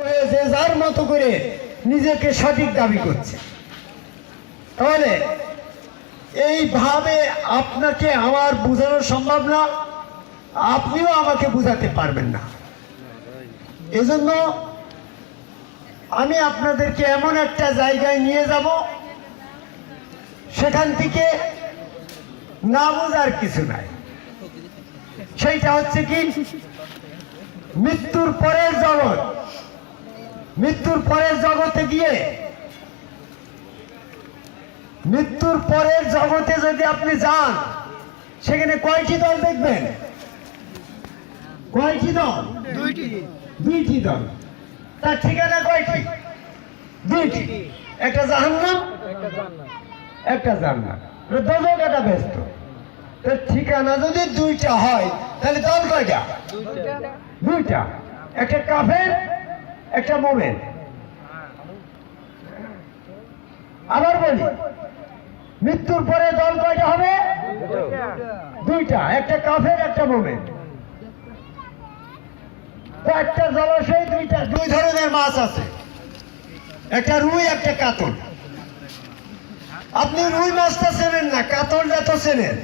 যে যার মতো করে নিজেকে সঠিক দাবি করছে। তাহলে এইভাবে আপনাকে আমার বোঝানো সম্ভব না, আপনিও আমাকে বোঝাতে পারবেন না। এজন্য আমি আপনাদেরকে এমন একটা জায়গায় নিয়ে যাব, সেখান থেকে না বোঝার কিছু নাই। সেইটা হচ্ছে কি, মৃত্যুর পরের জগৎ। মৃত্যুর পরের জগতে গিয়ে, মৃত্যুর পরের জগতে যদি আপনি যান, সেখানে কয়টি দল দেখবেন? কয়টি দল? দুইটি দল। তার ঠিকানা কয়টি? দুইটি। একটা জাহান্নাম, একটা জান্নাত। দোজখ একটা ব্যস্ত। তার ঠিকানা যদি দুইটা হয়, তাহলে দল কয়টা? দুইটা। একটা কাফের, একটা মুমিন। আবার বলি, মৃত্যুর পরে দল কয়টা হবে? দুইটা। একটা কাফের, একটা মুমিন। একটা জলাশয়ে দুই ধরনের মাছ আছে, একটা রুই, একটা কাতল। আপনি রুই মাছটা চেনেন না, কাতলটা তো চেনেন।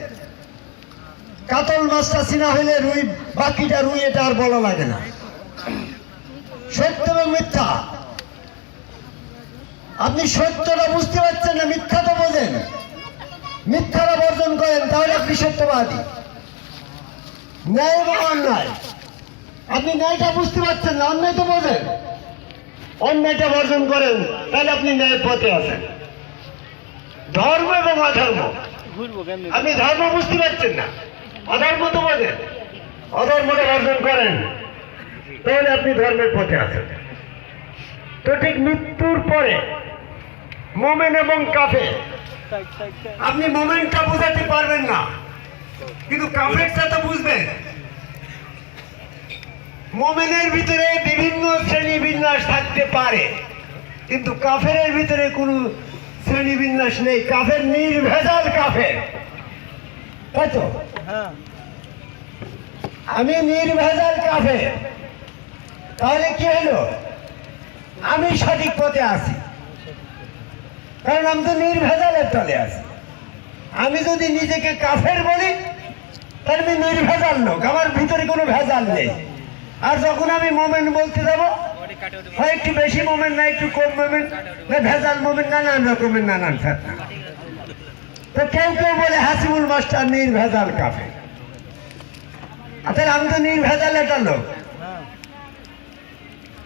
কাতল মাছটা চিনা হইলে রুই, বাকিটা রুই, এটা আর বলা লাগে না। সত্য এবং মিথ্যা, আপনি সত্যটা বুঝতে পারছেন না, মিথ্যা তো বোঝেন। মিথ্যাটা বর্জন করেন, তাহলে আপনি সত্যবাদী। ন্যায় এবং অন্যায়, আপনি ন্যায়টা বুঝতে পারছেন না, অন্যায় তো বোঝেন। অন্যায়টা বর্জন করেন, তাহলে আপনি ন্যায়ের পথে আছেন। ধর্ম এবং অধর্ম, আপনি ধর্ম বুঝতে পারছেন না, অধর্ম তো বোঝেন। অধর্মটা বর্জন করেন, তাহলে আপনি ধর্মের পথে আছেন। তো ঠিক মৃত্যুর পরে মুমিন এবং কাফের, আপনি মুমিনটা বুঝাতে পারবেন না, কিন্তু কাফেরটা তো বুঝবেন। মুমিনের ভিতরে বিভিন্ন শ্রেণী বিন্যাস থাকতে পারে, কিন্তু কাফেরের ভিতরে কোনো শ্রেণী বিন্যাস নেই। কাফের নির্ভেজাল কাফের, তাই তো? আমি নির্ভেজাল কাফের, তাহলে কি হলো? আমি সঠিক পথে আছি, কারণ আমি তো নির্ভেজালের তলে আছি। আমি যদি নিজেকে কাফের বলি, তাহলে আমি নির্ভেজাল লোক, আমার ভিতরে কোনো ভেজাল নেই। আর যখন আমি মোমেন বলতে যাবো, হয় একটু বেশি মোমেন, না একটু কম মোমেন, না ভেজাল মোমেন, নানান রকমের নানান ফেতনা। তো কেউ কেউ বলে হাসিবুল মাস্টার নির্ভেজাল কাফের। তাহলে আমি তো নির্ভেজাল একটা লোক,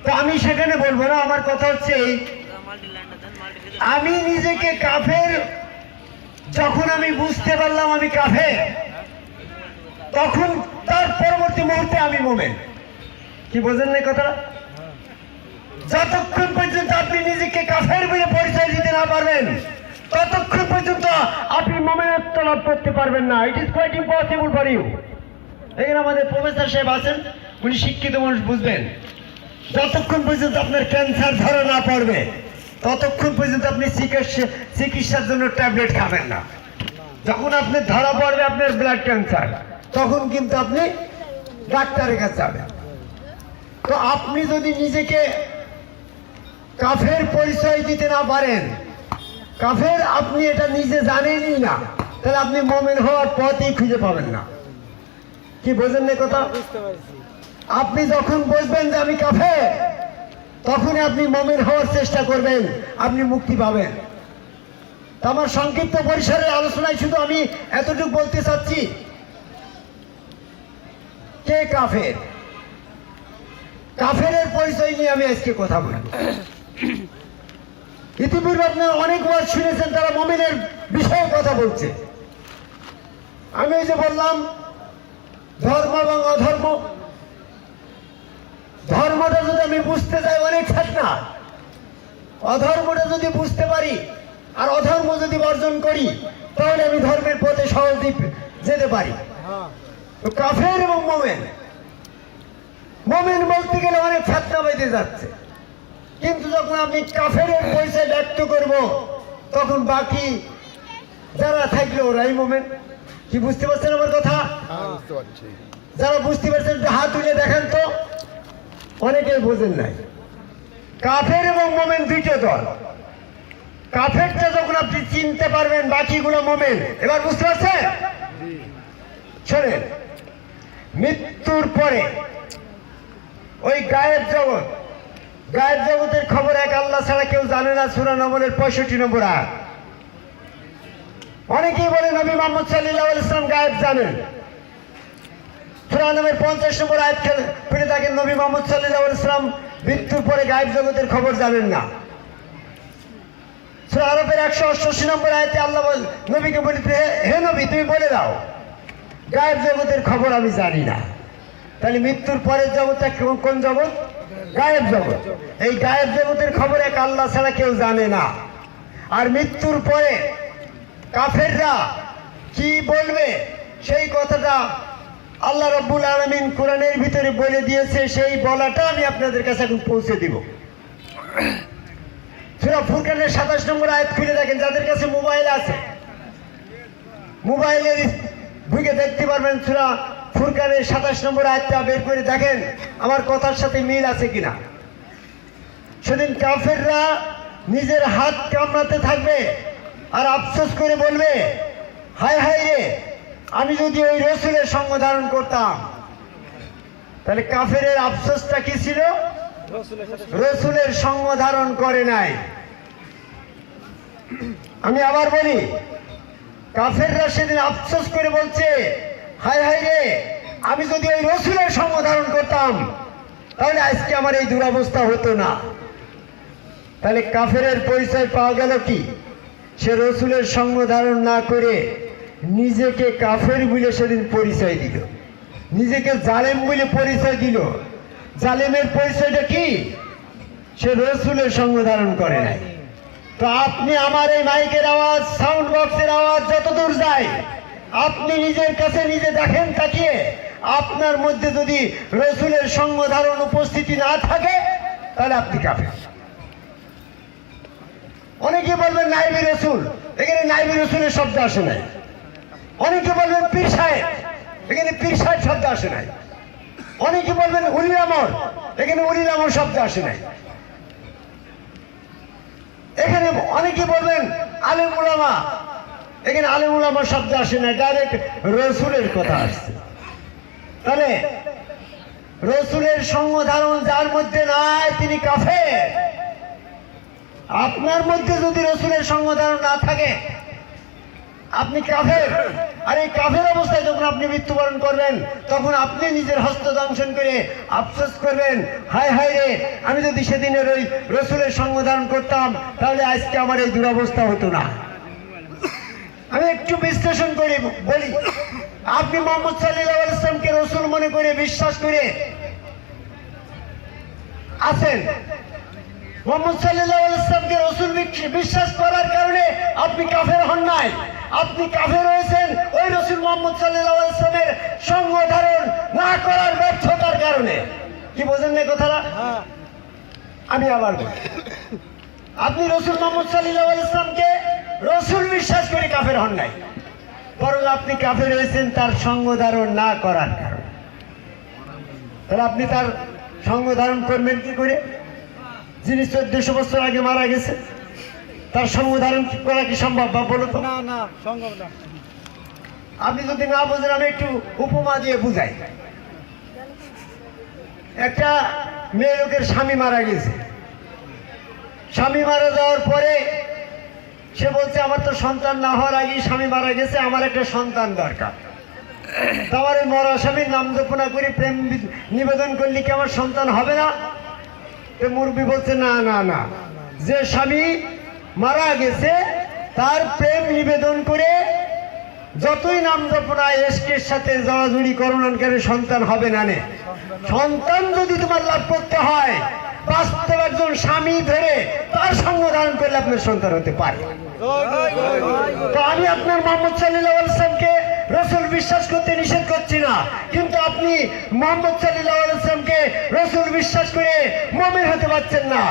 তো আমি সেখানে বলবো না। আমার কথা হচ্ছে এই, আমি নিজেকে কাফের যখন আমি বুঝতে পারলাম আমি কাফের, তখন তার পরবর্তী মুহূর্তে আমি মুমিন। কি বোঝেন না কথা? যতক্ষণ পর্যন্ত আপনি নিজেকে কাফের বলে পরিচয় দিতে না পারবেন, ততক্ষণ পর্যন্ত আপনি মুমিনত্ব লাভ করতে পারবেন না। It is quite impossible for you. এখানে আমাদের প্রফেসর সাহেব আছেন, উনি শিক্ষিত মানুষ, বুঝবেন। যতক্ষণ পর্যন্ত আপনার ক্যান্সার ধরা না পড়বে, ততক্ষণ পর্যন্ত আপনি চিকিৎসার জন্য ট্যাবলেট খাবেন না। যখন আপনি ধরা পড়বে আপনার ব্লাড ক্যান্সার, তখন কিন্তু আপনি ডাক্তারের কাছে যাবেন। তো আপনি যদি নিজেকে কাফের পরিচয় দিতে না পারেন, কাফের আপনি এটা নিজে জানেনই না, তাহলে আপনি মুমিন হওয়ার পথই খুঁজে পাবেন না। কি বোঝেন না কথা? আপনি যখন বুঝবেন যে আমি কাফের, তখনই আপনি মুমিন হওয়ার চেষ্টা করবেন, আপনি মুক্তি পাবেন। তো আমার সংক্ষিপ্ত পরিসরের আলোচনায় শুধু আমি এতটুকু বলতে চাচ্ছি, কে কাফের, কাফেরের পরিচয় নিয়ে আমি আজকে কথা বলব। ইতিপূর্বে আপনারা অনেক ওয়াজ শুনেছেন, তারা মুমিনের বিষয়ে কথা বলছে। আমি এই যে বললাম ধর্ম এবং অধর্ম, ধর্মটা যদি আমি বুঝতে যাই অনেক ফেতনা, অধর্মটা যদি বুঝতে পারি আর অধর্ম যদি বর্জন করি, তাহলে আমি ধর্মের পথে সহজে যেতে পারি। তো কাফের এবং মুমিন, মুমিন বলতে গেলে অনেক ফেতনা বেঁধে যাচ্ছে, কিন্তু যখন আমি কাফেরের পরিচয় ব্যক্ত করব, তখন বাকি যারা থাকলে ওরাই মুমিন। কি বুঝতে পারছেন আমার কথা? যারা বুঝতে পারছেন হাত তুলে দেখেন তো। অনেকেই বোঝেন নাই। কাফের এবং মোমেন দুইটা দল। কাফেরটা যখন আপনি চিনতে পারবেন, বাকিগুলো মোমেন। এবার বুঝতে পারছেন? শোনেন, মৃত্যুর পরে ওই গায়েব জগৎ, গায়েব জগতের খবর এক আল্লাহ ছাড়া কেউ জানে না। সূরা নম্বরের 65 নম্বর আয়াত। অনেকেই বলে নবী মুহাম্মদ সাল্লাল্লাহু আলাইহি ওয়াসাল্লাম গায়েব জানেন। সূরা নম্বর 50 নম্বর আয়াত পড়ে থাকেন, নবী মুহাম্মদ সাল্লাল্লাহু আলাইহি ওয়াসাল্লাম মৃত্যুর পরে গায়েব জগতের খবর জানেন না। সূরা আরাফের 188 নম্বর আয়াতে আল্লাহ নবীকে বলতে, হে নবী তুমি বলে দাও গায়েব জগতের খবর আমি জানি না। তাহলে মৃত্যুর পরের জগৎটা কোন জগৎ? গায়েব জগৎ। এই গায়েব জগতের খবর এক আল্লাহ ছাড়া কেউ জানে না। আর মৃত্যুর পরে কাফেররা কি বলবে সেই কথাটা আল্লাহ রাব্বুল আলামিন কোরআনের ভিতরে বলে দিয়েছে। সেই বলাটা আমি আপনাদের কাছে এখন পৌঁছে দিব। সূরা ফুরকানের 27 নম্বর আয়াত খুলে দেখেন, যাদের কাছে মোবাইল আছে মোবাইলের ঢুকে দেখতে পারবেন। সূরা ফুরকানের 27 নম্বর আয়াতটা বের করে দেখেন আমার কথার সাথে মিল আছে কিনা। সেদিন কাফেররা নিজের হাত কামড়াতে থাকবে আর আফসোস করে বলবে, হায় হায় রে, আমি যদি ওই রসুলের সঙ্গ ধারণ করতাম। তাহলে কাফেরের আফসোসটা কি ছিল? রসুলের সঙ্গ ধারণ করে নাই। আমি আবার বলি, কাফেররা সেদিন আফসোস করে বলছে, হায় হায় রে, আমি যদি ওই রসুলের সঙ্গ ধারণ করতাম তাহলে আজকে আমার এই দুরবস্থা হতো না। তাহলে কাফেরের পরিচয় পাওয়া গেল কি? সে রসুলের সঙ্গ ধারণ না করে নিজেকে কাফের বলে সেদিন পরিচয় দিল, নিজেকে জালেম বলে পরিচয় দিল। জালেমের পরিচয়টা কি? সে রসুলের সঙ্গ ধারণ করে নাই। তো আপনি আমার এই মাইকের আওয়াজ, সাউন্ড বক্সের আওয়াজ যত দূর যায়, আপনি নিজের কাছে নিজে দেখেন তাকিয়ে, আপনার মধ্যে যদি রসুলের সঙ্গ ধারণ উপস্থিতি না থাকে তাহলে আপনি কাফের। অনেকে বলবেন নাইবি রসুল, এখানে নাইবি রসুলের শব্দ আসে নাই। অনেকে বলবেন পীর সাহেব, এখানে পীর সাহেব শব্দ আসে নাই। অনেকে বলবেন উলিল আমর, এখানে উলিল আমর শব্দ আসে নাই। এখানে অনেকে বলবেন আলেম উলামা, এখানে আলেম উলামা শব্দ আসে নাই, ডাইরেক্ট রসুলের কথা আসছে। তাহলে রসুলের সঙ্গ ধারণ যার মধ্যে নাই তিনি কাফের। আপনার মধ্যে যদি রসুলের সঙ্গ ধারণ না থাকে আপনি কাফের। আর এই কাফের অবস্থায় যখন আপনি মৃত্যুবরণ করবেন তখন আপনি নিজের হস্ত দংশন করে আফসোস করবেন, হায় হায় রে, আমি যদি সেদিনের ওই রসুলের সঙ্গ ধারণ করতাম তাহলে আজকে আমার এই দুরবস্থা হতো না। আমি একটু বিশ্লেষণ করে বলি, আপনি মুহাম্মদ সাল্লাল্লাহু আলাইহি ওয়াসাল্লামকে রসুল মনে করে বিশ্বাস করে আছেন। মুহাম্মদ সাল্লাল্লাহু আলাইহি ওয়াসাল্লামকে রসুল বিশ্বাস করার কারণে আপনি কাফের হন নাই। আপনি কাফের হয়েছেন ওই রসুল মুহাম্মদ সাল্লাল্লাহু আলাইহি ওয়াসাল্লামের সঙ্গ ধারণ না করার ব্যর্থতার কারণে। কি বোঝেন না কথাটা? আমি আবার বলি, আপনি রসুল মুহাম্মদ সাল্লাল্লাহু আলাইহি ওয়াসাল্লামকে রসুল বিশ্বাস করে কাফের হন নাই, বরং আপনি কাফের হয়েছেন তার সঙ্গ ধারণ না করার কারণে। তাহলে আপনি তার সঙ্গ ধারণ করবেন কি করে? যিনি 1400 বছর আগে মারা গেছে তার সঙ্গ ধারণ করা কি সম্ভব? বা বলো তো। না না, সম্ভব না। আপনি যদি না বোঝেন আমি একটু উপমা দিয়ে বুঝাই। একটা মেয়ে লোকের স্বামী মারা গেছে। স্বামী মারা যাওয়ার পরে সে বলছে, আমার তো সন্তান না হওয়ার আগেই স্বামী মারা গেছে, আমার একটা সন্তান দরকার। আমার এই মরা স্বামীর নাম জপনা করে প্রেম নিবেদন করলে কি আমার সন্তান হবে না? মুরব্বী বলছে, না না না, যে স্বামী মারা গেছে তার প্রেম নিবেদন করে যতই নাম জপনা এসকের সাথে জড়াজড়ি করণানকারী সন্তান হবে না। নে সন্তান যদি তোমার লাভ করতে হয় বাস্তব একজন স্বামী ধরে তার সঙ্গ ধারণ করলে আপনার সন্তান হতে পারে। তো আমি আপনার মুহাম্মদ সাল্লাল্লাহু আলাইহি ওয়াসাল্লামকে রসুল বিশ্বাস করতে নিষেধ করছি না, কিন্তু আপনি মুহাম্মদ সাল্লাল্লাহু আলাইহি ওয়াসাল্লামকে রসুল বিশ্বাস করে মুমিন হতে পারছেন না।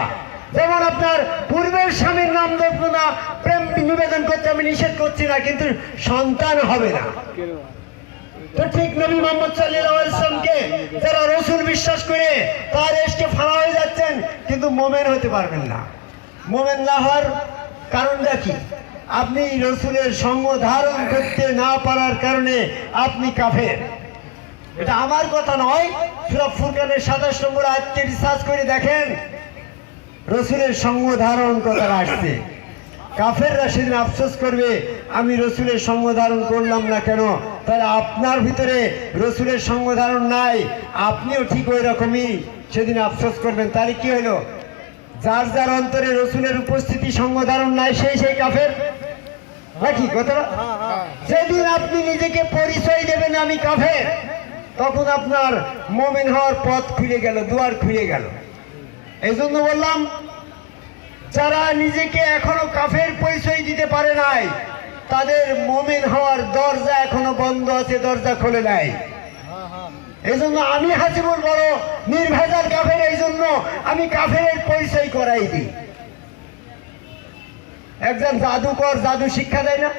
যেমন আপনার পূর্বের স্বামীর নাম জপনা প্রেম নিবেদন করতে আমি নিষেধ করছি না, কিন্তু সন্তান হবে না। তো ঠিক নবী মোহাম্মদ সাল্লাল্লাহু আলাইহি ওয়াসাল্লামকে যারা রসুল বিশ্বাস করে তার এসকে ফানা হয়ে যাচ্ছেন, কিন্তু মোমেন হতে পারবেন না। মোমেন না হওয়ার কারণটা কি? আপনি রসুলের সঙ্গ ধারণ করতে না পারার কারণে আপনি কাফের। এটা আমার কথা নয়, সূরা ফুরকানের 27 নম্বর আয়াতকে রিসার্চ করে দেখেন, রসুলের সঙ্গ ধারণ কথাটা আসছে। কাফেররা সেদিন আফসোস করবে, আমি রসুলের সঙ্গ ধারণ করলাম না কেন। তাহলে আপনার ভিতরে রসুলের সঙ্গ ধারণ নাই, আপনিও ঠিক ওই রকমই সেদিন আফসোস করবেন। তাহলে কি হলো? যার যার অন্তরে রসুলের উপস্থিতি সঙ্গ ধারণ নাই, সেই কাফের নাকি কথাটা? যেদিন আপনি নিজেকে পরিচয় দেবেন আমি কাফের, তখন আপনার মুমিন হওয়ার পথ খুলে গেল, দুয়ার খুলে গেল। এই জন্য বললাম, যারা নিজেকে এখনো কাফের পরিচয় দিতে পারে নাই, তাদের মুমিন হওয়ার দরজা এখনো বন্ধ আছে, দরজা খোলে নাই। এই জন্য আমি হাসিবুল বড় নির্ভেজাল কাফের, এই জন্য আমি কাফের পরিচয় করাই দিই। একজন জাদুকর জাদু শিক্ষা দেয় না,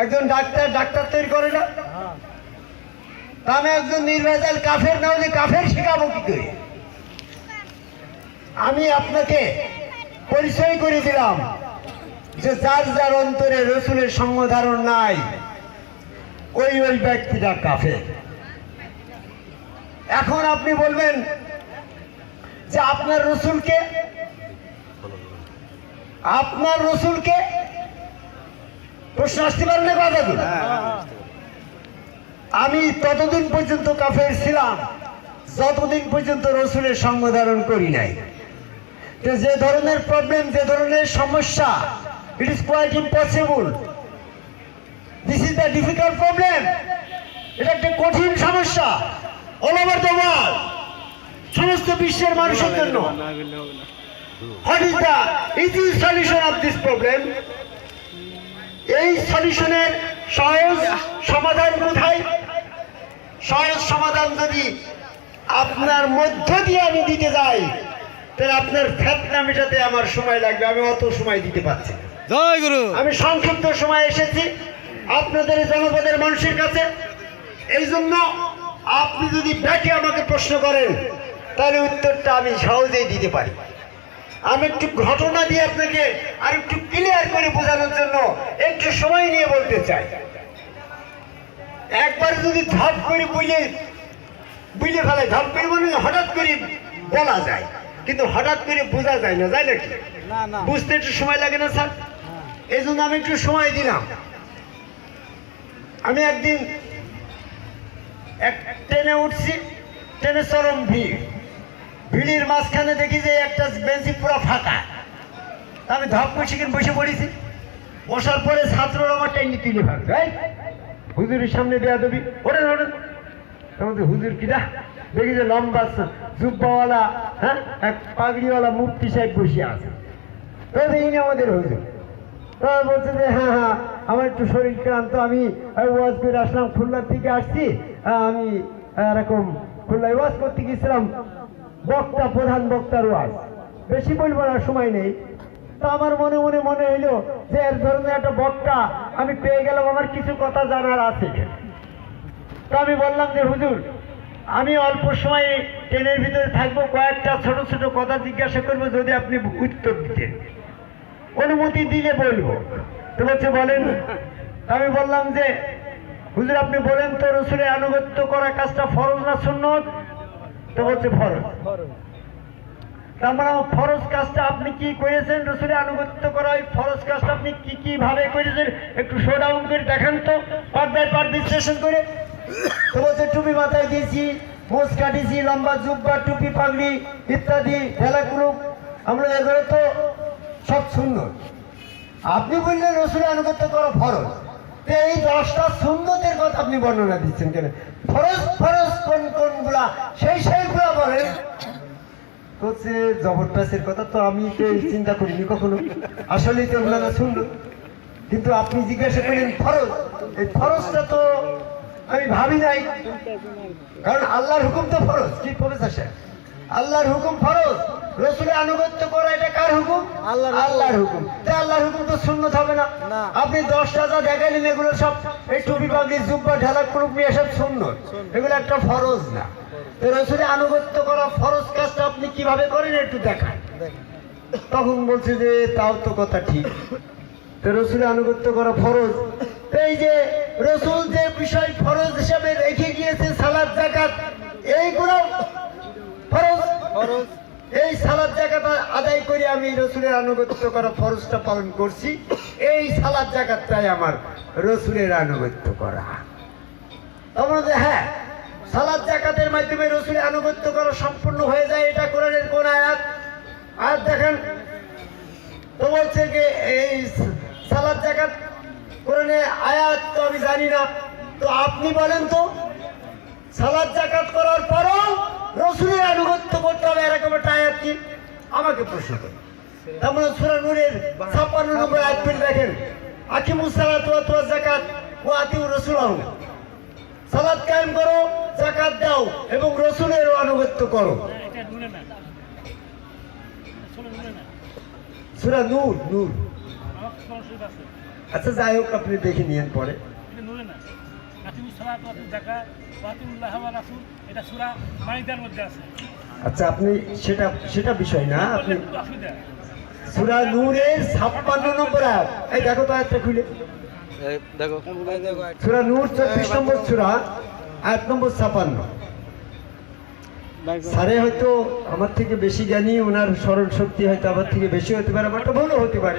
একজন ডাক্তার ডাক্তার তৈরি করে না। আমি একজন নির্ভেজাল কাফের না হলে কাফের শেখাবো কি করে? আমি আপনাকে পরিচয় করে দিলাম যে যার যার অন্তরে রসুলের সঙ্গ ধারণ নাই, ওই ব্যক্তিটা কাফের। এখন আপনি বলবেন যে আপনার রসুলকে প্রশ্ন আসতে পারেন না কথাগুলো। আমি ততদিন পর্যন্ত কাফের ছিলাম যতদিন পর্যন্ত রসুলের সঙ্গ ধারণ করি নাই। যে ধরনের প্রবলেম, যে ধরনের সমস্যা, it is quite impossible, this is the difficult problem. এটা একটা কঠিন সমস্যা অল ওভার দ্য ওয়ার্ল্ড, সমস্ত বিশ্বের মানুষের জন্য। What is the easy solution of this problem? এই সলিউশনের সহজ সমাধান কোথায়? সহজ সমাধান যদি আপনার মধ্য দিয়ে আমি দিতে যাই, তাহলে আপনার ফেতনা মেটাতে আমার সময় লাগবে, আমি অত সময় দিতে পারছি না। জয় গুরু। আমি সংক্ষিপ্ত সময় এসেছি আপনাদের জনপদের মানুষের কাছে। এই জন্য আপনি যদি ব্যাকে আমাকে প্রশ্ন করেন, তাহলে উত্তরটা আমি সহজেই দিতে পারি। আমি একটু ঘটনা দিয়ে আপনাকে আর একটু ক্লিয়ার করে বোঝানোর জন্য একটু সময় নিয়ে বলতে চাই। একবার যদি ধপ করে বুঝে ফেলে, ধপ করে বলে হঠাৎ করে বলা যায়, কিন্তু হঠাৎ করে বোঝা যায় না, যায় নাকি? বুঝতে একটু সময় লাগে না স্যার? এই জন্য আমি একটু সময় দিলাম। আমি একদিন ট্রেনে উঠছি, ট্রেনে চরম ভিড়ের মাঝখানে দেখি যে একটা বেঞ্চি পুরো ফাঁকা। আমি ধপ করে সেখানে বসে পড়েছি। বসার পরে ছাত্ররা আমার টেনে তুলে ভাবছে, হুজুরের সামনে বেয়াদবি, ওঠেন ওঠেন। তোমাদের হুজুর কিনা দেখি যে লম্বা জুব্বাওয়ালা, হ্যাঁ, এক পাগড়িওয়ালা মুফতি সাহেব বসে আছে। তো দেখিনি আমাদের হুজুর। তারা বলছে যে হ্যাঁ, আমার একটু শরীর ক্লান্ত, আমি ওয়াজ করে আসলাম, খুলনার থেকে আসছি। আমি এরকম খুলনায় ওয়াজ করতে গেছিলাম, প্রধান বক্তার ওয়াজ, বেশি বলবো না, সময় নেই। তো আমার মনে হইলো যে এর ধরনের একটা বক্তা আমি পেয়ে গেলাম, আমার কিছু কথা জানার আছে। তো আমি বললাম যে হুজুর, আমি অল্প সময় ট্রেনের ভিতরে থাকবো, কয়েকটা ছোট ছোট কথা জিজ্ঞাসা করবো, যদি আপনি উত্তর দিতেন, অনুমতি দিলে বলবো। তো বলছে বলেন। আমি বললাম যে হুজুর আপনি বলেন তো, রসুলের আনুগত্য করা কাজটা ফরজ না সুন্নত? তো বলছে ফরজ। তার মানে ফরজ কাজটা আপনি কি করেছেন? রসুলের আনুগত্য করা ওই ফরজ কাজটা আপনি কি ভাবে করেছেন? একটু শো ডাউন করে দেখান তো, পার্ট বাই পার্ট বিশ্লেষণ করে। তো বলছে টুপি মাথায় দিয়েছি, মোজ কাটিয়েছি, লম্বা জুব্বা, টুপি, পাগড়ি ইত্যাদি ভেলাগুলো, আমরা এগুলো তো সব সুন্নত। আপনি বললেন রসুলের আনুগত্য করা ফরজ, তো এই 10টা সুন্নতের কথা আপনি বর্ণনা দিচ্ছেন কেন? ফরজ কোনগুলা সেইগুলা বলেন। হচ্ছে জবরদস্তের কথা তো আমি তো চিন্তা করিনি কখনো, আসলেই তো ওগুলা শুনলো। কিন্তু আপনি জিজ্ঞাসা করলেন ফরজ, এই ফরজটা তো আমি ভাবি নাই, কারণ আল্লাহর হুকুম তো ফরজ। কি ফরজ আসে? আল্লাহর হুকুম ফরজ, রসুলের আনুগত্য করা এটা কার হুকুম? আল্লাহর হুকুম। তাই আল্লাহর হুকুম তো সুন্নত হবে না। আপনি 10টা যা দেখাইলেন এগুলো সব এই টুপি পাগড়ি জুব্বা ঢালা কুরুপ নিয়ে সব সুন্নত, এগুলো একটা ফরজ না। তো রসুলের আনুগত্য করা ফরজ কাজটা আপনি কিভাবে করেন একটু দেখান। তখন বলছে যে তাও তো কথা ঠিক, তো রসুলের আনুগত্য করা ফরজ। এই যে রসুল যে বিষয় ফরজ হিসাবে রেখে গিয়েছে সালাত যাকাত, এইগুলো ফরজ। এই সালাত যাকাত আদায় করে আমি রসুলের আনুগত্য করা ফরজটা পালন করছি, এই সালাত যাকাতটাই আমার রসুলের আনুগত্য করা। তখন হ্যাঁ, সালাত যাকাতের মাধ্যমে রসুলের আনুগত্য করা সম্পূর্ণ হয়ে যায়, এটা কোরআনের কোন আয়াত? আর দেখেন তো বলছে যে এই সালাত যাকাত কোরআনে আয়াত তো আমি জানি না, তো আপনি বলেন তো সালাত যাকাত করার পরও রসুলের আনুগত্য করতে হবে এরকম একটা আয়াত কি? আমাকে প্রশ্ন করুন। তার মানে সূরা নূরের 56 নম্বর আয়াত পড়ে দেখেন, আকিমুস সালাত ওয়া আতুজ যাকাত ওয়া আতিউ রাসূলাহু, সালাত কায়েম করো, যাকাত দাও এবং রসুলের আনুগত্য করো। সূরা নূর, নূর। আচ্ছা যাই হোক, আপনি দেখে নিয়েন পরে। আচ্ছা আপনি সেটা বিষয় না, আপনি সূরা নূরের 56 নম্বর আয়াত, এই দেখো তো আয়াতটা খুলে দেখো সূরা নূর 24 নম্বর সূরা আয়াত নম্বর 56। স্যারে হয়তো আমার থেকে বেশি জ্ঞানী, ওনার স্মরণ শক্তি হয়তো আমার থেকে বেশি হতে পারে, আমারটা ভুলও হতে পারে।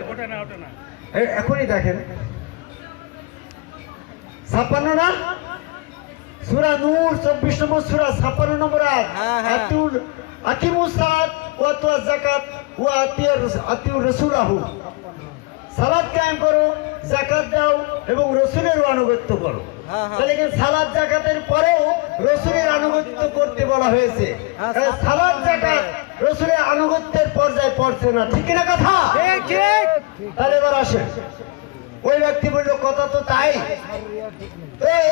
এখনই দেখেন 56 না, সূরা নূর 24 নম্বর সূরা 56 নম্বর আয়াত, আকিমুস সালাত ওয়া আতুজ যাকাত ওয়া আতিউ রাসূলাহু, সালাত কায়েম করো, যাকাত দাও এবং রসুলের আনুগত্য করো। তাহলে এখানে সালাত যাকাতের পরেও রসুলের আনুগত্য করতে বলা হয়েছে, সালাত যাকাত রসুলের আনুগত্যের পর্যায়ে পড়ছে না, ঠিক না কথা? তাহলে এবার আসেন, ওই ব্যক্তি বলল কথা তো তাই,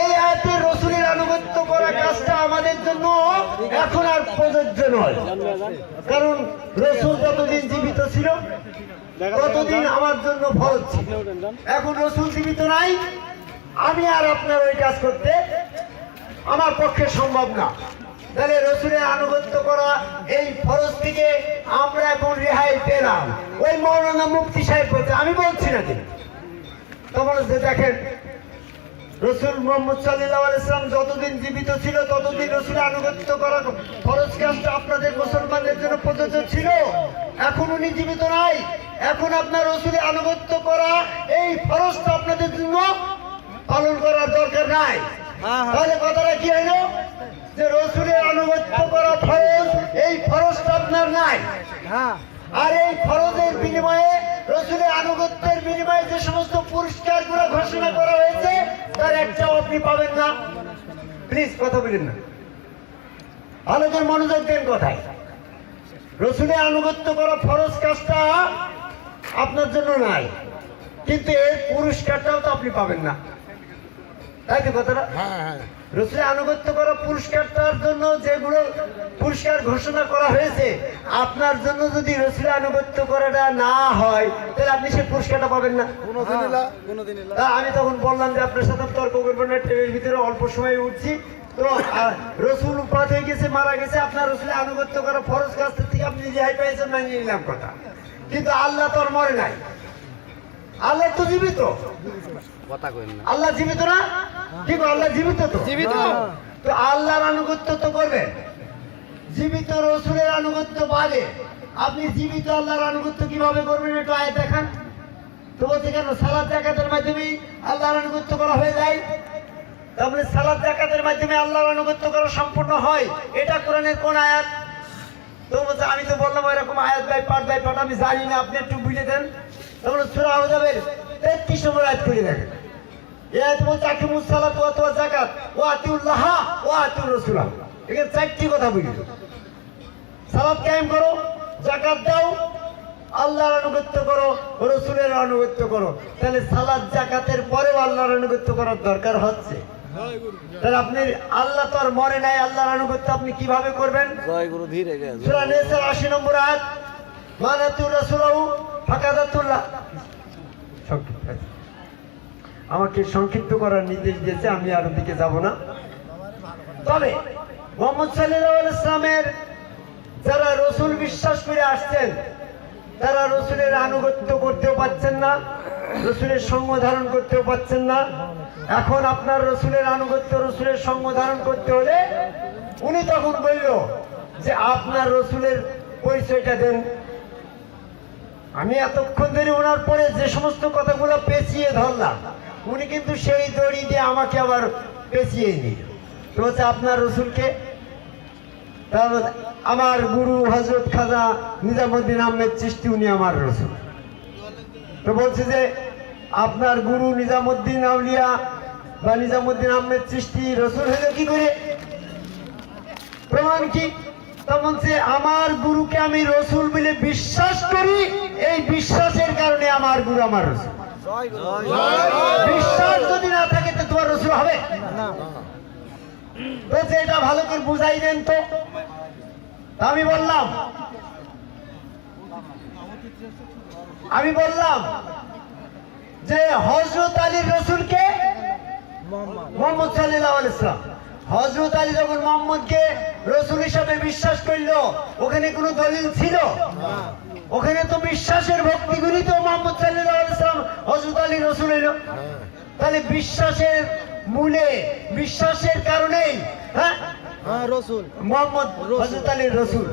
এই আয়াতে রসুলের আনুগত্য করা কাজটা আমাদের জন্য এখন আর প্রযোজ্য নয়, কারণ রসুল যতদিন জীবিত ছিল ততদিন আমার জন্য ফরজ ছিল। এখন রসুল জীবিত নাই, আমি আর আপনার ওই কাজ করতে আমার পক্ষে সম্ভব না। তাহলে রসুলের আনুগত্য করা এই ফরজ থেকে আমরা এখন রেহাই পেলাম। ওই মৌলানা মুফতি সাহেব বলছে, আমি বলছি না কিন্তু। তখন দেখেন রসুল মুহাম্মদ সাল্লাল্লাহু আলাইহি ওয়াসাল্লাম যতদিন জীবিত ছিল ততদিন রসুলের আনুগত্য করা ফরজ কাজটা আপনাদের মুসলমানদের জন্য প্রযোজ্য ছিল। এখন উনি জীবিত নাই, এখন আপনার রসুলের আনুগত্য করা এই ফরজটা আপনাদের জন্য পালন করার দরকার নাই। তাহলে কথাটা কি হলো যে রসুলের আনুগত্য করা ফরজ, এই ফরজটা আপনার নাই। আর এই ফরজের বিনিময়ে রসুলের আনুগত্যের বিনিময়ে যে সমস্ত পুরস্কারগুলো ঘোষণা করা হয়েছে তার একটাও আপনি পাবেন না। প্লিজ কথা বলেন না, ভালো করে মনোযোগ দেন কথায়। রসুলের আনুগত্য করা ফরজ কাজটা আপনার জন্য নাই, কিন্তু এর পুরস্কারটাও তো আপনি পাবেন না, তাই তো কথাটা? রসুলের আনুগত্য করা পুরস্কারটার জন্য যেগুলো পুরস্কার ঘোষণা করা হয়েছে, আপনার জন্য যদি রসুলের আনুগত্য করাটা না হয় তাহলে আপনি সে পুরস্কারটা পাবেন না। আমি তখন বললাম যে আপনার সাথে তর্ক করবেন না, ট্রেনের ভিতরে অল্প সময় উঠছি তো রসুল উপাত হয়ে গেছে, মারা গেছে, আপনার রসুলের আনুগত্য করা ফরজ কাজ থেকে আপনি রেহাই পেয়েছেন, মানিয়ে নিলাম কথা। কিন্তু আল্লাহ তো আর মরে নাই, আল্লাহ তো জীবিত। আল্লাহ জীবিত না? ঠিক, আল্লাহ জীবিত তো জীবিত। তো আল্লাহর আনুগত্য তো করবেন, জীবিত রসুলের আনুগত্য বাদে আপনি জীবিত আল্লাহর আনুগত্য কিভাবে করবেন একটু আয়াত দেখান তো। বলছে কেন সালাত যাকাতের মাধ্যমে আল্লাহর আনুগত্য করা হয়ে যায়, তাহলে সালাত যাকাতের মাধ্যমে আল্লাহর আনুগত্য করা সম্পূর্ণ হয়, এটা কোরআনের কোন আয়াত? তো বলছে আমি তো বললাম এরকম আয়াত বাই পাঠ আমি জানি না, আপনি একটু বুঝে দেন। তাহলে সূরা আহজাবের 33 নম্বর আয়াত করে দেখেন, এই আয়াত বলছে আকিমুস সালাত ওয়া আতুজ যাকাত ওয়া আতিউল্লাহ ওয়া আতিউর রাসূলাহ। এখানে চারটি কথা বুঝে, সালাত কায়েম করো, যাকাত দাও, আল্লাহর আনুগত্য করো, রসুলের আনুগত্য করো। তাহলে সালাত যাকাতের পরেও আল্লাহর আনুগত্য করার দরকার হচ্ছে। তাহলে আপনি আল্লাহ তো আর মরে নাই, আল্লাহর আনুগত্য আপনি কিভাবে করবেন? সূরা নিসার 80 নম্বর আয়াত, মানাতুর রাসূলহু ফাকাদাতুল্লাহ। আমাকে সংক্ষিপ্ত করার নির্দেশ দিয়েছে, আমি আর ওদিকে যাব না। তবে মুহাম্মদ সাল্লাল্লাহু আলাইহি ওয়াসাল্লামের যারা রসুল বিশ্বাস করে আসছেন, তারা রসুলের আনুগত্য করতেও পারছেন না, রসুলের সঙ্গ ধারণ করতেও পারছেন না। এখন আপনার রসুলের আনুগত্য, রসুলের সঙ্গ ধারণ করতে হলে উনি তখন বলল যে আপনার রসুলের পরিচয়টা দেন। আমি এতক্ষণ ধরে ওনার পরে যে সমস্ত কথাগুলো পেঁচিয়ে ধরলাম, উনি কিন্তু সেই দড়ি দিয়ে আমাকে আবার পেঁচিয়ে নিল। তো হচ্ছে আপনার রসুলকে, আমার গুরু হযরত খাজা নিজামুদ্দিন আহমেদ চিশতি, উনি আমার রসুল। তো বলছে যে আপনার গুরু নিজামুদ্দিন আউলিয়া বা নিজামুদ্দিন আহমেদ চিশতি রসুল হলো কি করে, প্রমাণ কি? তখন সে আমার গুরুকে আমি রসুল বলে বিশ্বাস করি, এই বিশ্বাসের কারণে আমার গুরু আমার রসুল। বিশ্বাস যদি না থাকে তো তোমার রসুল হবে না। এটা ভালো করে বুঝাই দেন তো। আমি বললাম যে হযরত আলীর রসুলকে মুহাম্মদ সাল্লাল্লাহু আলাইহি ওয়াসাল্লাম। হযরত আলী যখন মুহাম্মদকে রসুল হিসাবে বিশ্বাস করলো, ওখানে কোনো দলিল ছিল? ওখানে তো বিশ্বাসের ভক্তি করি তো মুহাম্মদ সাল্লাল্লাহু আলাইহি ওয়াসাল্লাম হযরত আলী রসুল হইল। তাহলে বিশ্বাসের মূলে, বিশ্বাসের কারণেই রসুল মুহাম্মদ হযরত আলীর রসুল।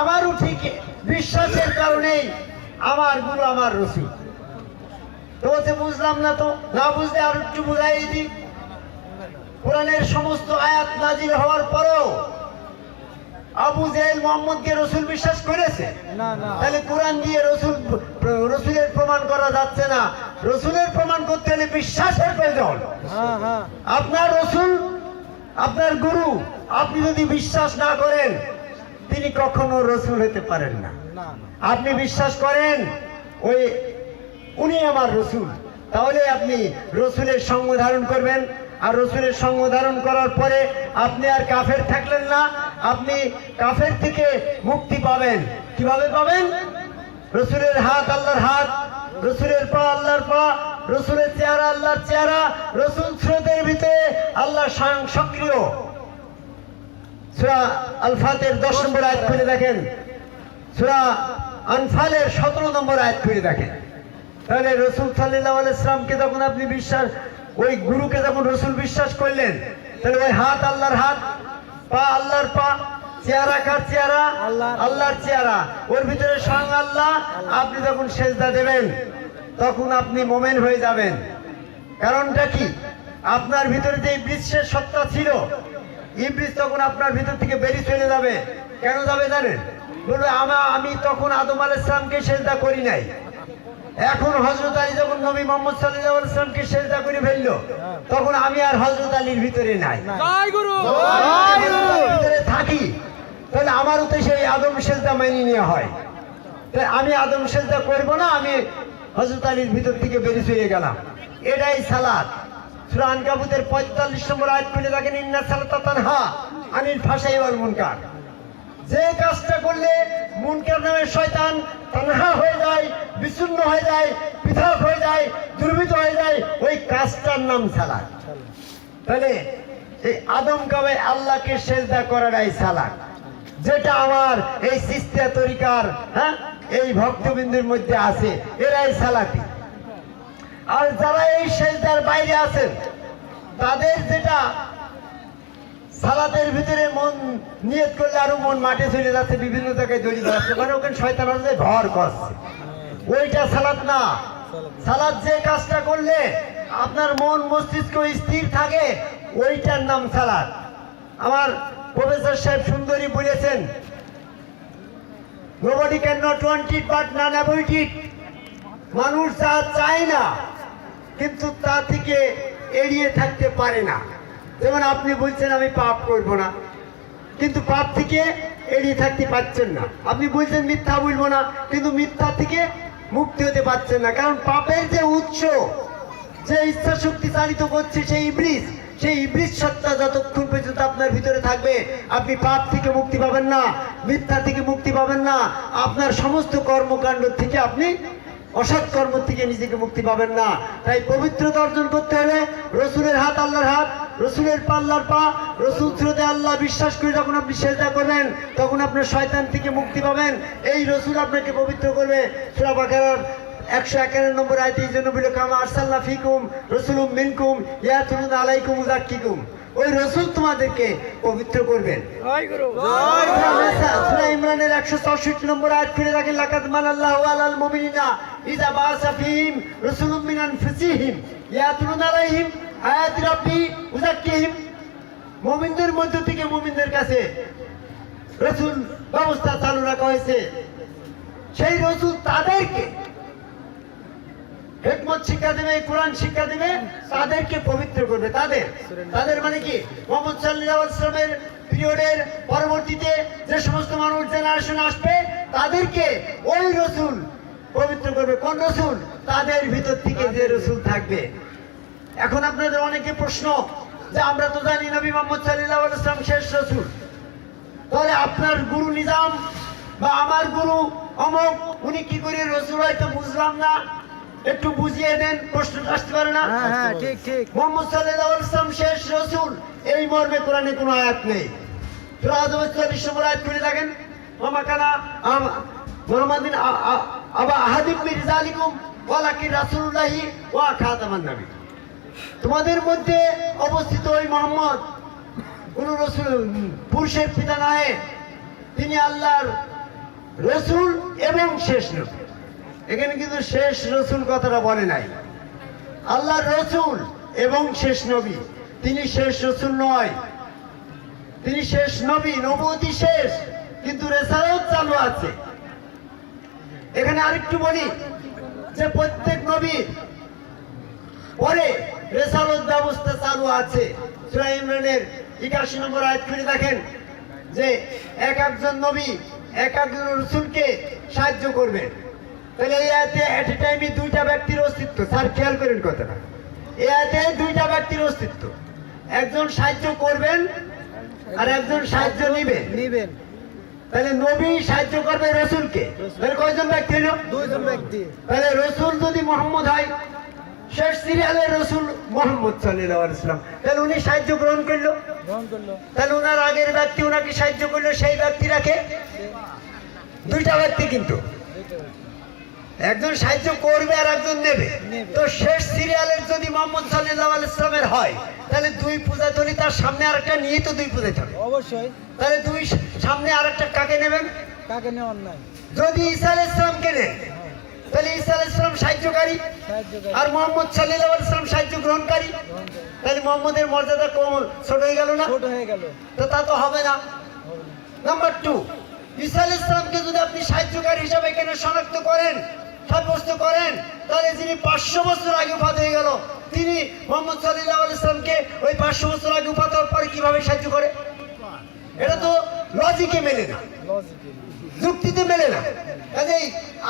আমারও ঠিক বিশ্বাসের কারণেই আমার গুরু আমার রসুল। তো বুঝলাম না, তো না বুঝলে আর একটু বুঝাই দিই। কোরআনের সমস্ত আয়াত নাজিল হওয়ার পরেও আবু জেহেল মুহাম্মদকে রসুল বিশ্বাস করেছে, তাহলে কোরআন দিয়ে রসুলের প্রমাণ করা যাচ্ছে না। রসুলের প্রমাণ করতে হলে বিশ্বাসের প্রয়োজন। আপনার রসুল, আপনার গুরু, আপনি যদি বিশ্বাস না করেন, তিনি কখনো রসুল হতে পারেন না। আপনি বিশ্বাস করেন উনি আমার রসুল, তাহলে আপনি রসুলের সঙ্গ ধারণ করবেন। আর রসুলের সঙ্গ ধারণ করার পরে আপনি আর কাফের থাকলেন না, আপনি কাফের থেকে মুক্তি পাবেন। কিভাবে পাবেন? রসুলের হাত আল্লাহর হাত, রসুলের পা আল্লাহর পা, রসুলের চেহারা আল্লাহর চেহারা, রসুল স্রোতের ভিতরে আল্লাহ স্বয়ং সক্রিয়। সূরা আল ফাতির 10 নম্বর আয়াত খুলে দেখেন, সূরা আনফালের 17 নম্বর আয়াত খুলে দেখেন। তাহলে রসুল সাল্লাল্লাহু আলাইহি ওয়াসাল্লামকে যখন আপনি বিশ্বাস, ওই গুরুকে যখন রসুল বিশ্বাস করলেন, তাহলে ওই হাত আল্লাহর হাত, পা আল্লাহর পা, চেহারা কার চেহারা? আল্লাহর চেহারা, ওর ভিতরে স্বয়ং আল্লাহ। আপনি যখন সেজদা দেবেন, তখন আপনি মোমেন হয়ে যাবেন। কারণটা কি? আপনার ভিতরে যে ইবলীসের সত্তা ছিল, ইবলীস তখন আপনার ভিতর থেকে বেরিয়ে চলে যাবে। কেন যাবে জানেন? বলবে আমি তখন আদম আলাইহিস সালামকে সেজদা করি নাই। এখন হযরত আলী যখন নবী মুহাম্মদ সাল্লাল্লাহু আলাইহি ওয়াসাল্লামকে সেজদা করে ফেললো, তখন আমি আর হযরত আলীর ভিতরে নাই, ভিতরে থাকি। তাহলে আমারও তো সেই আদম সেজদা মেনে নেওয়া হয়। তাই আমি আদম সেজদা করব না, আমি হযরত আলীর ভিতর থেকে বেরিয়ে চলে গেলাম। এটাই সালাত। সূরা আনকাবুতের 45 নম্বর আয়াত খুলে দেখেন, ইন্না সালাতা তানহা আনিল ফাহশাই ওয়াল মুনকার। যে কাজটা করলে মুনকার নামের শয়তান তানহা হয়ে যায়, বিচ্ছিন্ন হয়ে যায়, পৃথক হয়ে যায়, দুর্বৃত্ত হয়ে যায়, ওই কাজটার নাম সালাত। তাহলে এই আদম কাবে আল্লাহকে সেজদা করাটাই সালাত, যেটা আমার এই সিস্তিয়া তরিকার এই ভক্তবিন্দুর মধ্যে আছে, এরাই সালাতি। আর যারা এই সেজদার বাইরে আছেন, তাদের যেটা সালাতের ভিতরে মন নিয়ত করলে আরো মন মাঠে চলে যাচ্ছে, বিভিন্ন জায়গায় দড়ি ধরাচ্ছে, মানে ওখানে শয়তান আছে ভর করছে, ওইটা সালাত না। সালাত যে কাজটা করলে আপনার মন মস্তিষ্ক স্থির থাকে, ওইটার নাম সালাত। আমার প্রফেসর সাহেব সুন্দরী বলেছেন, nobody cannot want it but none avoid it। মানুষ যা চায় না, কিন্তু তা থেকে এড়িয়ে থাকতে পারে না। যেমন আপনি বলছেন আমি পাপ করব না, কিন্তু পাপ থেকে এড়িয়ে থাকতে পারছেন না। আপনি বলছেন মিথ্যা বলবো না, কিন্তু মিথ্যা থেকে মুক্তি হতে পারছেন না। কারণ পাপের যে উৎস, যে ইচ্ছা শক্তি চালিত করছে সেই ইবলীস, সেই ইবলিস সত্তা যতক্ষণ পর্যন্ত আপনার ভিতরে থাকবে আপনি পাপ থেকে মুক্তি পাবেন না, মিথ্যা থেকে মুক্তি পাবেন না, আপনার সমস্ত কর্মকাণ্ড থেকে আপনি অসৎ কর্ম থেকে নিজেকে মুক্তি পাবেন না। তাই পবিত্রতা অর্জন করতে হলে রসুলের হাত আল্লাহর হাত, রসুলের পা আল্লাহর পা, রসুল স্রোতে আল্লাহ বিশ্বাস করে যখন আপনি সেজদা করবেন তখন আপনার শয়তান থেকে মুক্তি পাবেন। এই রসুল আপনাকে পবিত্র করবে। সূরা বাকারার 151 নম্বর আয়াতে এই জন্য বলে কামা আরসালনা ফিকুম রাসূলুম মিনকুম ইয়াতুলুনা আলাইকুম মুযাক্কিকুম, ওই রসুল তোমাদেরকে পবিত্র করবেন। সূরা ইমরানের 164 নম্বর আয়াত খুলে দেখেন, লাকাদ মানাল্লাহু আলাল মুমিনিনা ইযা বাআসা ফীহিম রাসূলুম মিন আনফুসিহিম ইয়াতুলুনা আলাইহিম আয়াতি রাব্বি মুযাক্কিহিম। মুমিনদের মধ্য থেকে মুমিনদের কাছে রসুল ব্যবস্থা চালু রাখা হয়েছে। সেই রসুল তাদেরকে হিকমত শিক্ষা দেবে, কোরআন শিক্ষা দেবে, তাদেরকে পবিত্র করবে। তাদের মানে কি, মুহাম্মদ সাল্লাল্লাহু আলাইহি ওয়াসাল্লামের পিরিয়ডের পরবর্তীতে যে সমস্ত মানুষ জেনারেশন আসবে তাদেরকে ওই রসুল পবিত্র করবে। কোন রসুল? তাদের ভিতর থেকে যে রসুল থাকবে। এখন আপনাদের অনেকে প্রশ্ন যে আমরা তো জানি নবী মুহাম্মদ সাল্লাল্লাহু আলাইহি ওয়াসাল্লাম শেষ রসুল, তাহলে আপনার গুরু নিজাম বা আমার গুরু অমুক উনি কি করে রসুল হয় তো বুঝলাম না, একটু বুঝিয়ে দেন, প্রশ্ন আসতে পারে না? ঠিক ঠিক। মুহাম্মদ সাল্লাল্লাহু আলাইহি ওয়াসাল্লাম শেষ রাসূল, এই মর্মে কোরআনে কোনো আয়াত নেই। সূরা আদম 44 নম্বর আয়াত খুলে দেখেন, ওমা কানা মুহাম্মাদিন আবা আহাদিম মিন যালিকুম ওয়ালাকিন রাসূলুল্লাহি ওয়া খাতামান নবী। তোমাদের মধ্যে অবস্থিত ওই মুহাম্মদ কোন রাসূল পুরুষের পিতা নয়, তিনি আল্লাহর রাসূল এবং শেষ নবী। এখানে কিন্তু শেষ রসুল কথাটা বলে নাই, আল্লাহর রসুল এবং শেষ নবী। তিনি শেষ রসুল নয়, তিনি শেষ নবী, নবুয়তি শেষ, কিন্তু রিসালাত চালু আছে। এখানে আরেকটু বলি যে প্রত্যেক নবী পরে রিসালাত ব্যবস্থা চালু আছে। সূরা ইমরানের 81 নম্বর আয়াত খুলে দেখেন যে এক একজন নবী এক একজন রসুলকে সাহায্য করবেন। তাহলে এই আয়াতে এট এ টাইমে দুইটা ব্যক্তির অস্তিত্ব। স্যার খেয়াল করেন কথাটা, এই আয়াতে দুইটা ব্যক্তির অস্তিত্ব, একজন সাহায্য করবেন আর একজন সাহায্য নিবেন। তাহলে নবী সাহায্য করবে রসুলকে, তাহলে কয়জন ব্যক্তি হলো? দুইজন ব্যক্তি। তাহলে রসুল যদি মোহাম্মদ হয়, শেষ সিরিয়ালের রসুল মোহাম্মদ সাল্লাল্লাহু আলাইহি ওয়াসাল্লাম, তাহলে উনি সাহায্য গ্রহণ করলো, তাহলে ওনার আগের ব্যক্তি ওনাকে সাহায্য করলো, সেই ব্যক্তিরাকে দুইটা ব্যক্তি, কিন্তু একজন সাহায্য করবে আর একজন নেবে। তো শেষ সিরিয়ালের যদি মোহাম্মদ সাল্লাল্লাহু আলাইহি ওয়াসাল্লামের হয়, তাহলে দুই পূজাতলী, তার সামনে আরেকটা নিয়ে তো দুই পূজাতে হবে অবশ্যই। তাহলে দুই সামনে আরেকটা কাকে নেবেন? কাকে নেওয়ার নাই। যদি ঈসা আলাইহিস সালামকে নেন, তাহলে ঈসা আলাইহিস সালাম সাহায্যকারী আর মোহাম্মদ সাল্লাল্লাহু আলাইহি ওয়াসাল্লাম সাহায্য গ্রহণকারী। তাহলে মোহাম্মদের মর্যাদা কম, ছোট হয়ে গেল না? ছোট হয়ে গেল, তো তা তো হবে না। নাম্বার 2, ঈসা আলাইহিস সালামকে যদি আপনি সাহায্যকারী হিসাবে কেন শনাক্ত করেন, সাব্যস্ত করেন, তাহলে যিনি 500 বছর আগে উপাত হয়ে গেল, তিনি মুহাম্মদ সাল্লাল্লাহু আলাইহি ওয়াসাল্লামকে ওই 500 বছর আগে উপাত হওয়ার পরে কিভাবে সাহায্য করে? এটা তো লজিকে মেলে না, যুক্তিতে মেলে না। কাজেই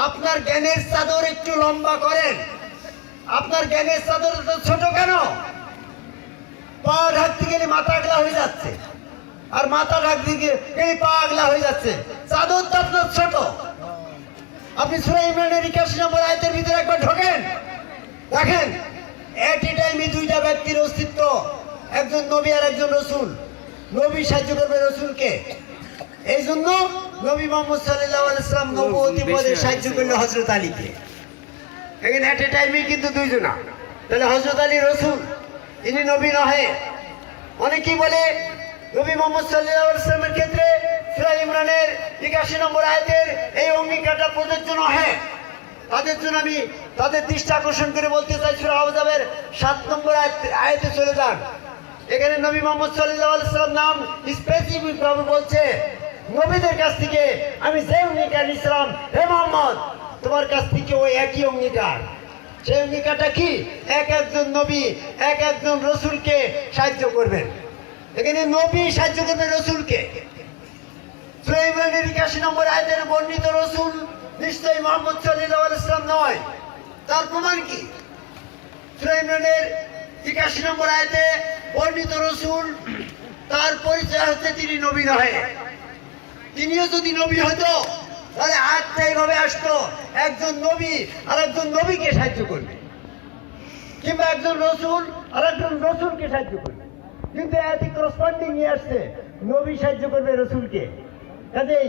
আপনার জ্ঞানের চাদর একটু লম্বা করেন। আপনার জ্ঞানের চাদর তো ছোট কেন? পা ঢাকতে গেলে মাথা আগলা হয়ে যাচ্ছে, আর মাথা ঢাকতে গেলে পা আগলা হয়ে যাচ্ছে। চাদর তো আপনার ছোট। আপনি সূরা ইমরানের 81 নম্বর আয়াতের ভিতরে একবার ঢোকেন, দেখেন এট এ টাইমে দুইটা ব্যক্তির অস্তিত্ব, একজন নবী আর একজন রসুল। নবী সাহায্য করবে রসুলকে, এই জন্য নবী মুহাম্মদ সাল্লাল্লাহু আলাইহি ওয়াসাল্লাম নবুয়তি পদে সাহায্য করলো হযরত আলীকে। এখানে এট এ টাইমে কিন্তু দুইজনা। তাহলে হযরত আলী রসুল, ইনি নবী নহে। অনেকেই বলে নবী মুহাম্মদ সাল্লাল্লাহু আলাইহি ওয়াসাল্লামের ক্ষেত্রে সূরা ইমরানের 81 নম্বর আয়াতের এই অঙ্গীকারটা প্রযোজ্য নহে। তাদের জন্য আমি তাদের দৃষ্টি আকর্ষণ করে বলতে চাই, সূরা আহজাবের 7 নম্বর আয়াতে চলে যান। এখানে নবী মুহাম্মদ সাল্লাল্লাহু আলাইহি ওয়াসাল্লাম নাম স্পেসিফিক ভাবে বলছে, নবীদের কাছ থেকে আমি যে অঙ্গীকার নিয়েছিলাম, হে মুহাম্মদ তোমার কাছ থেকে ওই একই অঙ্গীকার। সেই অঙ্গীকারটা কি? এক একজন নবী এক একজন রসুলকে সাহায্য করবেন। এখানে নবী সাহায্য করবে রসুলকে। সূরা ইমরানের 81 নম্বর আয়াতের বর্ণিত রসুল নিশ্চয়ই মুহাম্মদ সাল্লাল্লাহু আলাইহি ওয়াসাল্লাম নয়। তার প্রমাণ কি? সূরা ইমরানের 81 নম্বর আয়াতে বর্ণিত রসুল তার পরিচয় হচ্ছে তিনি নবী নহে। তিনিও যদি নবী হতো তাহলে আয়াতটা এইভাবে আসতো, একজন নবী আর একজন নবীকে সাহায্য করবে, কিংবা একজন রসুল আর একজন রসুলকে সাহায্য করবে। কিন্তু এত করসপন্ডিং নিয়ে আসছে, নবী সাহায্য করবে রসুলকে। কাজেই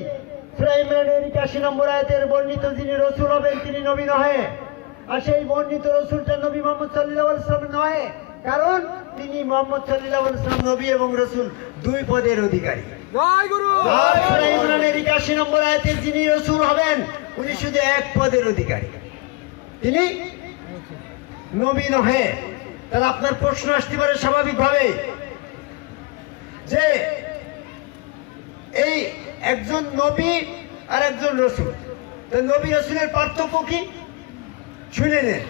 সূরা ইমরানের 81 নম্বর আয়াতের বর্ণিত যিনি রসুল হবেন তিনি নবী নহে, আর সেই বর্ণিত রসুলটা নবী মুহাম্মদ সাল্লাল্লাহু আলাইহি ওয়াসাল্লাম নহে, কারণ তিনি মুহাম্মদ সাল্লাল্লাহু আলাইহি ওয়াসাল্লাম নবী এবং রসুল দুই পদের অধিকারী। জয় গুরু। আর সূরা ইমরানের 81 নম্বর আয়াতের যিনি রসুল হবেন উনি শুধু এক পদের অধিকারী, তিনি নবী নহে। তাহলে আপনার প্রশ্ন আসতে পারে স্বাভাবিকভাবে যে এই একজন নবী আর একজন রসুল, তো নবী রসুলের পার্থক্য কি শুনে নেন।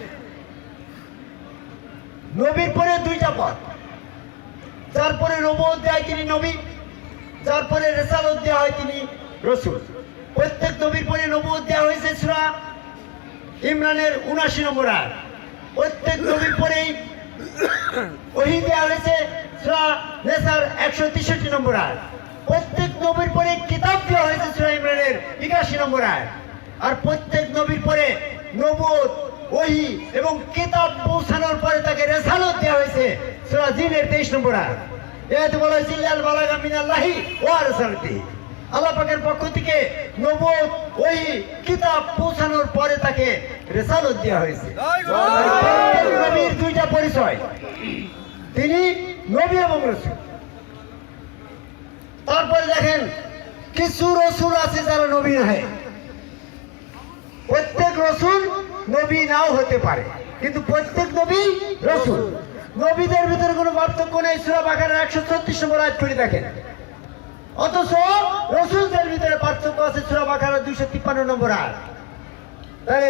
নবীর পরে দুইটা পদ, যার পরে নবুয়ত দেয় তিনি নবী, যার পরে রিসালাত দেওয়া হয় তিনি রসুল। প্রত্যেক নবীর পরে নবুয়ত দেওয়া হয়েছে সূরা ইমরানের 79 নম্বর আয়াত। প্রত্যেক নবীর পরেই ওহী দেওয়া হয়েছে সূরা নিসার 163 নম্বর আয়াত। প্রত্যেক নবীর পরে কিতাব দেওয়া হয়েছে সূরা ইমরানের 81 নম্বর আয়াত। আর প্রত্যেক নবীর পরে নবুয়ত, ওহী এবং কিতাব পৌঁছানোর পরে তাকে রিসালাত দেওয়া হয়েছে সূরা জিনের 23 নম্বর আয়াত। এতে বলা হয়েছে ইল্লাল বালাগা মিনাল্লাহি ওয়া রাসালাতিহি, আল্লাহ পাকের পক্ষ থেকে নবুয়ত, ওহী, কিতাব পৌঁছানোর পরে তাকে রিসালাত দেওয়া হয়েছে। প্রত্যেক নবীর দুইটা পরিচয়, তিনি নবী এবং রসুল। তারপরে দেখেন কিছু রসুল আছে যারা নবী নহে। প্রত্যেক রসুল নবী নাও হতে পারে, কিন্তু প্রত্যেক নবী রসুল। নবীদের ভিতরে কোনো পার্থক্য নেই, সূরা বাকারার 134 নম্বর আয়াত করে দেখেন। অথচ রসুলদের ভিতরে পার্থক্য আছে, সূরা বাকারার 253 নম্বর আয়াত। তাহলে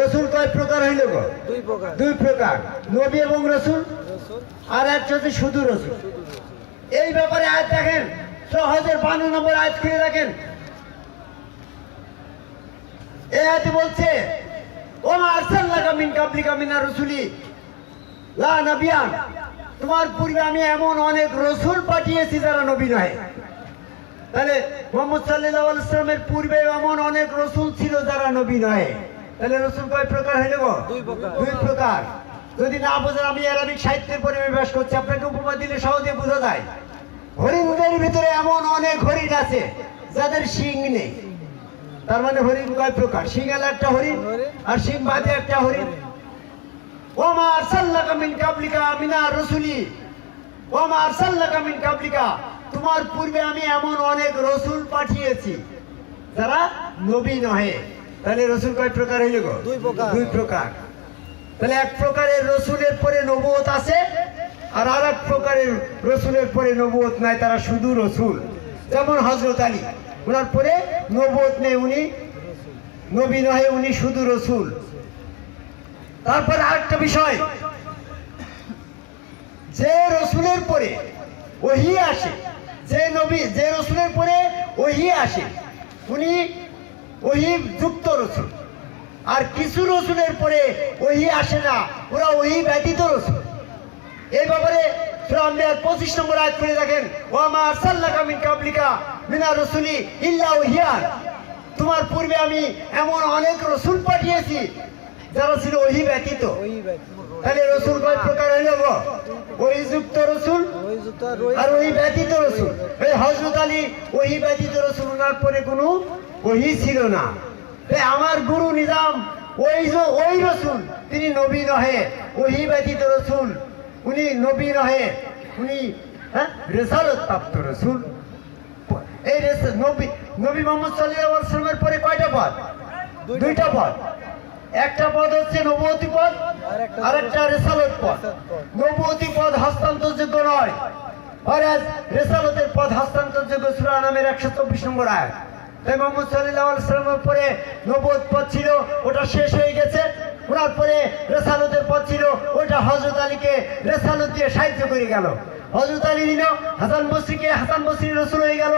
রসুল কয় প্রকার হইল গো? দুই প্রকার। দুই প্রকার, নবী এবং রসুল, রসুল, আর একটা হচ্ছে শুধু রসুল। এই ব্যাপারে আয়াত দেখেন, সহজের 52 নম্বর আয়াত খুলে দেখেন। এই আয়াতে বলছে ওমা আরসালনাকা মিন কাবলিকা মিনার রাসূলি লা নাবিয়ান, তোমার পূর্বে আমি এমন অনেক রসুল পাঠিয়েছি যারা নবী নয়। তাহলে মুহাম্মদ সাল্লাল্লাহু আলাইহি ওয়াসাল্লামের পূর্বে এমন অনেক রসুল ছিল যারা নবী নয়। তাহলে রসুল কয় প্রকার হইল গো? দুই প্রকার। দুই প্রকার। যদি না বোঝেন, আমি আরবিক সাহিত্যের পরিবেশ করছি, আপনাকে উপমা দিলে সহজে বোঝা যায়। হরিণদের ভিতরে এমন অনেক হরিণ আছে যাদের শিং নেই। তার মানে হরিণ কয় প্রকার? শিং এলা একটা হরিণ, আর শিং বাদে একটা হরিণ। ওমা আরসালনাকা মিন কাবলিকা মিনার রাসূলি, ওমা আরসালনাকা মিন কাবলিকা, তোমার পূর্বে আমি এমন অনেক রসুল পাঠিয়েছি যারা নবী নহে। তাহলে রসুল কয় প্রকার হইল গো? দুই প্রকার। দুই প্রকার। তাহলে এক প্রকারের রসুলের পরে নবুয়ত আছে, আর এক প্রকারের রসুলের পরে নবুয়ত নাই, তারা শুধু রসুল। যেমন হযরত আলী, ওনার পরে নবুয়ত নেই, উনি নবী নহে, উনি শুধু রসুল। তারপরে আরেকটা বিষয়, যে রসুলের পরে ওহী আসে, যে নবী, যে রসুলের পরে ওহী আসে উনি ওহী যুক্ত রসুল। আর কিছু রসুলের পরে ওহী আসে না, ওরা ওহী ব্যতীত রসুল। এই ব্যাপারে সূরা আম্বিয়ার 25 নম্বর আয়াত করে দেখেন, ওয়া মা আরসালনাকা মিন কাবলিকা মিনার রাসূলি ইল্লা ওহিয়ান, তোমার পূর্বে আমি এমন অনেক রসুল পাঠিয়েছি যারা ছিল ওহী ব্যতীত। ওই ব্যক্তি। তাহলে রসুল কয় প্রকার হইল গো? ওহী যুক্ত রসুল ওই জুতা রই। আর ওহী ব্যতীত রসুল। এই হযরত আলী ওহী ব্যতীত রসুল, ওনার পরে কোনো ওহী ছিল না। তাই আমার গুরু নিজাম ওই রসুল, তিনি নবী নহে, ওহী ব্যতীত রসুল, উনি নবী নহে, উনি রিসালাত প্রাপ্ত রসুল। এই নবী মুহাম্মদ সাল্লাল্লাহু আলাইহি ওয়াসাল্লামের পরে কয়টা পদ? দুইটা পদ। একটা পদ হচ্ছে নবুয়তি পদ, আর একটা রিসালাত পদ। নবুয়তি পদ হস্তান্তরযোগ্য নয়, আর রিসালাতের পদ হস্তান্তরযোগ্য। সূরা আনামের 124 নম্বর আয়াত। তাই মুহাম্মদ সাল্লাল্লাহু আলাইহি ওয়াসাল্লামের পরে নবুয়ত পদ ছিল, ওটা শেষ হয়ে গেছে। ওনার পরে রিসালাতের পদ ছিল, ওটা হযরত আলীকে রিসালাত দিয়ে সাহায্য করে গেল। হযরত আলী দিল হাসান বসরিকে, হাসান বসরি রসুল হয়ে গেল।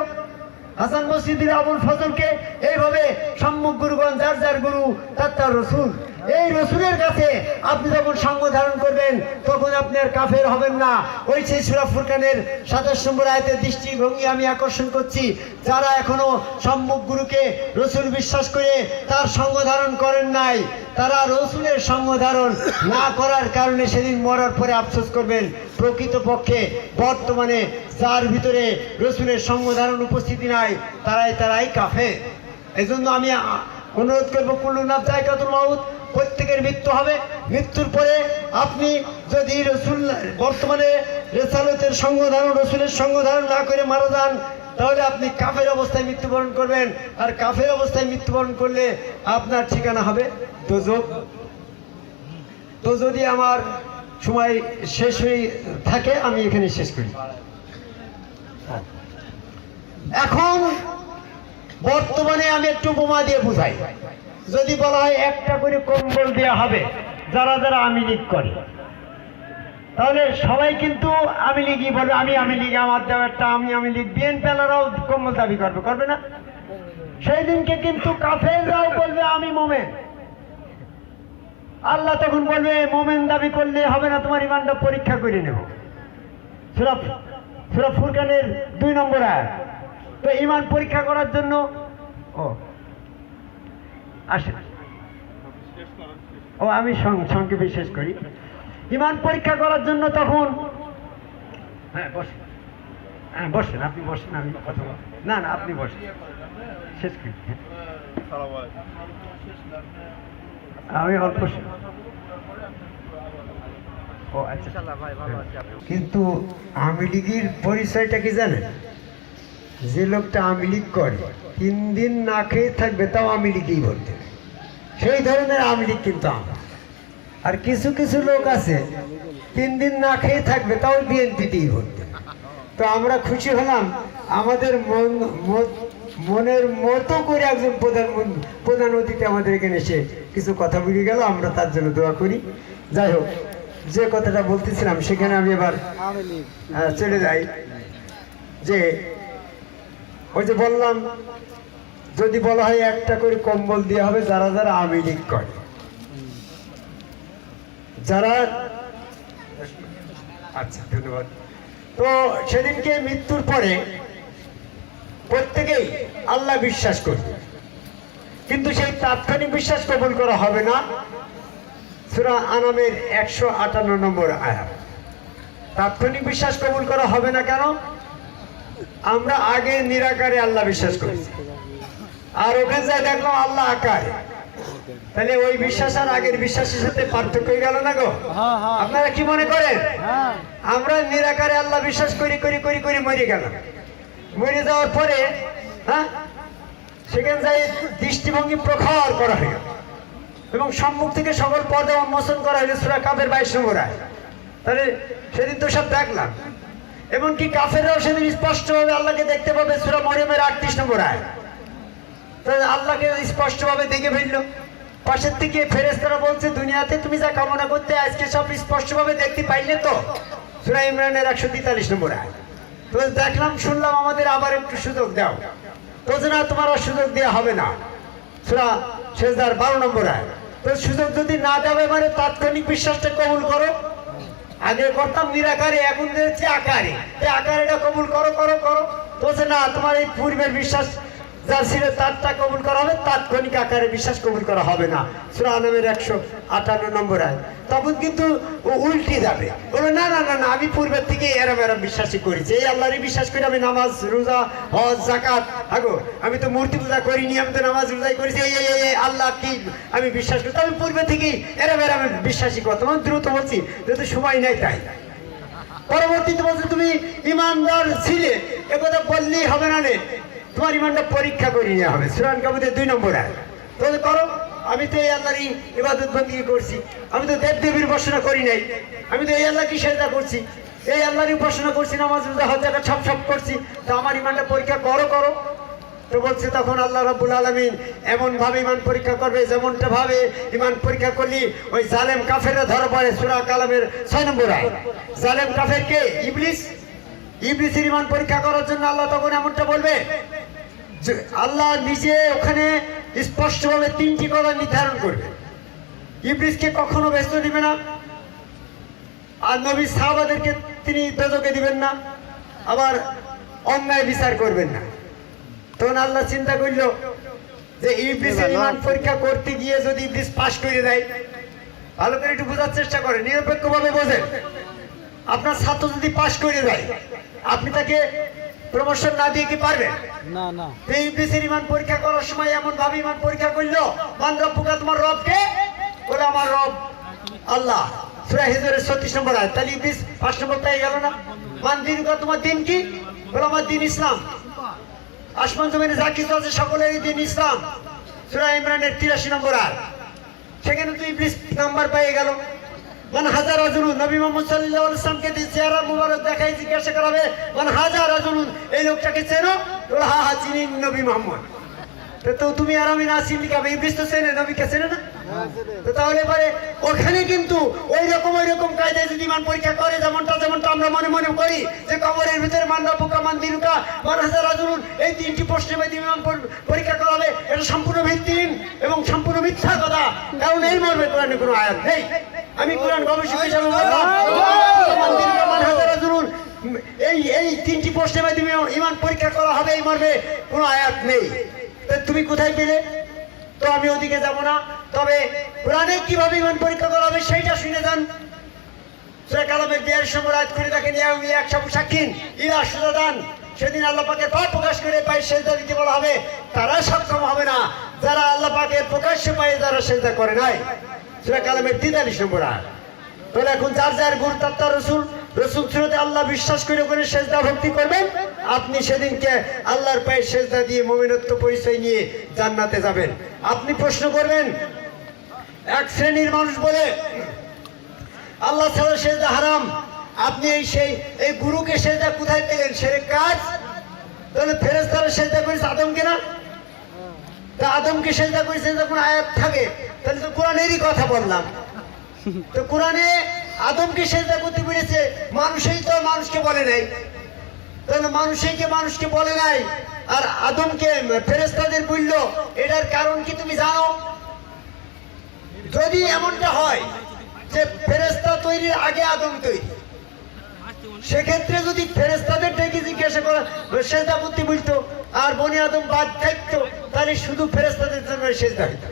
হাসান বসরি দিল আবুল ফজলকে। এইভাবে সম্মুখ গুরুগণ যার যার গুরু তার তার রসুল। এই রসুলের কাছে আপনি যখন সঙ্গ ধারণ করবেন তখন আপনি আর কাফের হবেন না। ওই সেই সূরা ফুরকানের 27 নম্বর আয়াতের দৃষ্টিভঙ্গি আমি আকর্ষণ করছি। যারা এখনো সম্মুখ গুরুকে রসুল বিশ্বাস করে তার সঙ্গ ধারণ করেন নাই, তারা রসুলের সঙ্গ ধারণ না করার কারণে সেদিন মরার পরে আফসোস করবেন। প্রকৃতপক্ষে বর্তমানে যার ভিতরে রসুলের সঙ্গ ধারণ উপস্থিতি নাই, তারাই কাফের। এই জন্য আমি অনুরোধ করবো, কুল্লু নাফসিন যায়কাতুল মাউত, প্রত্যেকের মৃত্যু হবে। মৃত্যুর পরে আপনি যদি রসুল বর্তমানে রেসালতের সঙ্গ ধারণ, রসুলের সঙ্গ ধারণ না করে মারা যান, তাহলে আপনি কাফের অবস্থায় মৃত্যুবরণ করবেন। আর কাফের অবস্থায় মৃত্যুবরণ করলে আপনার ঠিকানা হবে দোজখ। তো যদি আমার সময় শেষ হয়ে থাকে আমি এখানে শেষ করি। এখন বর্তমানে আমি একটু উপমা দিয়ে বুঝাই। যদি বলা হয় একটা করে কম্বল দেওয়া হবে যারা যারা আওয়ামী লীগ করে, তাহলে সবাই কিন্তু আওয়ামী লীগই বলবে, আমি আওয়ামী লীগ, আমার দেওয়া একটা, আমি আওয়ামী লীগ। বিএনপিওয়ালারাও কম্বল দাবি করবে না? সেই দিনকে কিন্তু কাফেররাও বলবে আমি মোমেন। আল্লাহ তখন বলবে মোমেন দাবি করলে হবে না, তোমার ইমানটা পরীক্ষা করে নেব। সূরা ফুরকানের 2 নম্বর আয়াত। তো ইমান পরীক্ষা করার জন্য আমি সংক্ষেপে শেষ করি। ইমান পরীক্ষা করার জন্য তখন বসেন, আপনি বসেন, আমি কথা বলবো না, আপনি বসেন, শেষ করি। আমি অল্প কিন্তু আওয়ামী লীগের পরিচয়টা কি জানেন? যে লোকটা আওয়ামী লীগ করে 3 দিন না খেয়ে থাকবে তাও আওয়ামী লীগই বলতে, সেই ধরনের আওয়ামী লীগ কিন্তু আমরা। আর কিছু কিছু লোক আছে 3 দিন না খেয়ে থাকবে তাও বিএনপিতেই বলতে। তো আমরা খুশি হলাম আমাদের মনের মতো করে একজন প্রধান অতিথি আমাদের এখানে এসে কিছু কথা বলে গেল, আমরা তার জন্য দোয়া করি। যাই হোক, যে কথাটা বলতেছিলাম সেখানে আমি এবার চলে যাই। যে ওই যে বললাম, যদি বলা হয় একটা করে কম্বল দেওয়া হবে যারা যারা আওয়ামী লীগ করে, যারা, আচ্ছা ধন্যবাদ। তো সেদিনকে মৃত্যুর পরে প্রত্যেকেই আল্লাহ বিশ্বাস করবে, কিন্তু সেই তাৎক্ষণিক বিশ্বাস কবুল করা হবে না। সূরা আনামের 158 নম্বর আয়াত। তাৎক্ষণিক বিশ্বাস কবুল করা হবে না কেন? আমরা আগে নিরাকারে আল্লাহ বিশ্বাস করি, আর ওখানে যাই দেখলাম আল্লাহ আকারে। তাহলে ওই বিশ্বাস আর আগের বিশ্বাসের সাথে পার্থক্য হয়ে গেল না গো? আপনারা কি মনে করেন? আমরা নিরাকারে আল্লাহ বিশ্বাস করি করি করি করি মরে গেলাম। মরে যাওয়ার পরে সেখানে যাই দৃষ্টিভঙ্গি প্রখর করা হয়ে গেল এবং সম্মুখ থেকে সকল পর্দা উন্মোচন করা হলো সূরা কাফের 22 নম্বর আয়াত। তাহলে সেদিন তো সব দেখলাম। এমনকি কাফেররাও সেদিন স্পষ্টভাবে আল্লাহকে দেখতে পাবে সূরা মরিয়মের 38 নম্বর আয়াত। তাহলে আল্লাহকে স্পষ্টভাবে দেখে ফেললো। পাশের থেকে ফেরেশতারা বলছে, দুনিয়াতে তুমি যা কামনা করতে আজকে সব স্পষ্টভাবে দেখতে পাইলে তো? সূরা ইমরানের 143 নম্বর আয়াত। তো দেখলাম, শুনলাম, আমাদের আবার একটু সুযোগ দাও। তো না, তোমার আর সুযোগ দেওয়া হবে না। সূরা সেজদার 12 নম্বর আয়াত। তো সুযোগ যদি না দেবে মানে তাৎক্ষণিক বিশ্বাসটা কবুল করো। আগে করতাম নিরাকারে, এখন দিয়েছি আকারে। আকারেটা কবুল করো করো করো। তো না, তোমার এই পূর্বের বিশ্বাস যা ছিল তারটা কবুল করা হবে, তাৎক্ষণিক আকারে বিশ্বাস কবুল করা হবে না। সূরা আনামের 158 নম্বর আয়াত। তখন কিন্তু উল্টে যাবে, বলে না না না না, আমি পূর্বের থেকে এরম বিশ্বাসই করেছি, এই আল্লাহরই বিশ্বাস করি। আমি নামাজ রোজা হজ জাকাত, আগো আমি তো মূর্তি পূজা করিনি, আমি তো নামাজ রোজাই করেছি, এই আল্লাহ কি আমি বিশ্বাস করি। আমি পূর্বে থেকেই এরম বিশ্বাসই করতাম। আমি দ্রুত বলছি, যেহেতু সময় নেই তাই। পরবর্তীতে বলছে তুমি ইমানদার ছিলে, একথা বললেই হবে না, তোমার ইমানটা পরীক্ষা করে নেওয়া হবে। সূরা আনকাবুতের 2 নম্বর আয়াত। তাহলে করো, আমি তো এই আল্লাহরই ইবাদত বন্দী করছি, আমি তো দেব দেবীর উপাসনা করি নাই, আমি তো এই আল্লাহকে সেজদা করছি, এই আল্লাহরই উপাসনা করছি, নামাজ রোজা হজ জাকাত সব করছি, তো আমার ইমানটা পরীক্ষা করো করো। তো বলছে তখন আল্লাহ রাব্বুল আলামিন এমন ভাবে ইমান পরীক্ষা করবে যেমনটা ভাবে ইমান পরীক্ষা করলি ওই জালেম কাফেররা ধরা পড়ে। সূরা কালামের 6 নম্বর আয়াত। জালেম কাফের কে? ইবলিস। ইবলিসের ইমান পরীক্ষা করার জন্য আল্লাহ তখন এমনটা বলবে, আল্লাহ নিজে ওখানে স্পষ্টভাবে 3টি কথা নির্ধারণ করবে। ইবলিসকে কখনো ব্যস্ত দিবে না, আর নবী সাহাবাদেরকে তিনি দোজখে দিবেন না, আবার অন্যায় বিচার করবেন না। তখন আল্লাহ চিন্তা করলো যে ইবলিসের ঈমান পরীক্ষা করতে গিয়ে যদি ইবলিস পাশ করে দেয়, ভালো করে একটু বোঝার চেষ্টা করেন, নিরপেক্ষভাবে বোঝেন। আপনার ছাত্র যদি পাশ করে দেয়, আপনি তাকে প্রমোশন না দিয়ে কি পারবেন? না না। এই ইবলিসের ঈমান পরীক্ষা করার সময় এমন ভাবে ঈমান পরীক্ষা করলো, মান রব্বুকা, তোমার রব কে? বলে আমার রব আল্লাহ। সূরা হিজরের 36 নম্বর আয়াত। তাহলে ইবলিস 5 নম্বর পেয়ে গেল না? মান দিনুকা, তোমার দিন কি? বলে আমার দিন ইসলাম। আসমান জমিনে যা কিছু আছে সকলেরই দিন ইসলাম। সূরা ইমরানের 83 নম্বর আয়াত। সেখানে তো ইবলিস নাম্বার পেয়ে গেল। মান হাজার রাজুলুন, নবী মুহাম্মদ সাল্লাল্লাহু আলাইহি ওয়াসাল্লামকে চেহারা মুবারক দেখাই জিজ্ঞাসা করা হবে, মান হাজার রাজুলুন, এই লোকটাকে চেনো? বলে হ্যাঁ হ্যাঁ চিনি, নবী মুহাম্মদ। তো তুমি আর আমি না চিনলি কবে? ইবলিস তো চেনে, নবীকে চেনে না। তো তাহলে পরে ওখানে কিন্তু ওই রকম কায়দায় যদি ঈমান পরীক্ষা করে, যেমনটা আমরা মনে মনে করি যে কবরের ভিতরে মান রব্বুকা, মান দিনুকা, মান হাজার রাজুলুন, এই 3টি প্রশ্নের মধ্যে ঈমান পরীক্ষা করা হবে, এটা সম্পূর্ণ ভিত্তিহীন এবং সম্পূর্ণ মিথ্যা কথা। কারণ এই মর্মে কোরআনে কোনো আয়াত নেই। আমি কোরআন গবেষক হিসাবে বললাম, মান দিনুকা, মান হাজার রাজুলুন, এই 3টি প্রশ্নের মধ্যে ঈমান পরীক্ষা করা হবে, এই মর্মে কোনো আয়াত নেই। তুমি কোথায় পেলে? তো আমি ওদিকে যাব না। তবে কোরআনে কিভাবে ঈমান পরীক্ষা করা হবে সেইটা শুনে যান। সূরা কালামের 42 নম্বর আয়াত করে দেখেন, ইয়া একশাবু সাকিন ইলা সুজাদান, সেদিন আল্লাহ পাকের পাপ প্রকাশ করে পায়ে সেজদা দিতে বলা হবে, তারা সক্ষম হবে না যারা আল্লাহ পাকের প্রকাশ্য পায়ে যারা সেজদা করে নাই। সূরা কালামের 43 নম্বর আয়াত। তাহলে এখন যার গুরু তার রসুল সুরতে আল্লাহ বিশ্বাস করে সেজদা ভক্তি করবেন, আপনি সেদিনকে আল্লাহর পায়ে সেজদা দিয়ে মুমিনত্ব পরিচয় নিয়ে জান্নাতে যাবেন। আপনি প্রশ্ন করবেন, এক শ্রেণীর মানুষ বলে আল্লাহ ছাড়া সেজদা হারাম, আপনি এই গুরুকে সেজদা কোথায় পেলেন? শিরক কাজ। তাহলে ফেরেশতারা সেজদা করেছে আদমকে না? তা আদমকে সেজদা করেছে যখন আয়াত থাকে, তাহলে তো কোরআনেরই কথা বললাম। তো কোরআনে আদমকে সেজদা করতে বলেছে, মানুষই তো মানুষকে বলে নাই। তাহলে মানুষকে বলে নাই, আর আদমকে ফেরেশতাদের বলল, এটার কারণ কি তুমি জানো? যদি এমনটা হয় যে ফেরেশতা তৈরির আগে আদম তৈরি, সেক্ষেত্রে যদি ফেরেশতাদের ডেকে জিজ্ঞাসা করা সেজদা করতে বলতো আর বনি আদম বাদ থাকতো, তাহলে শুধু ফেরেশতাদের জন্য সেজদা হইতো।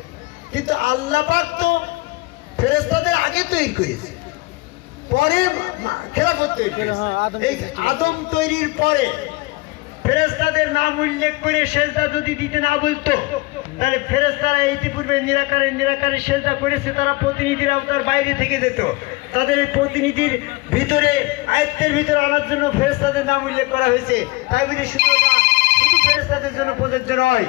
কিন্তু আল্লাহ পাক তো ফেরেশতাদের আগে তৈরি করেছে, পরে খেলাফত তৈরি করেছে। এই আদম তৈরির পরে ফেরেশতাদের নাম উল্লেখ করে সেজদা যদি দিতে না বলতো, তাহলে ফেরেশতারা ইতিপূর্বে নিরাকারে সেজদা করেছে, তারা প্রতিনিধির আওতার বাইরে থেকে যেত। তাদের এই প্রতিনিধির ভিতরে আয়ত্তের ভিতরে আনার জন্য ফেরেশতাদের নাম উল্লেখ করা হয়েছে। তাই বলে শুধু ফেরেশতাদের জন্য প্রযোজ্য নয়।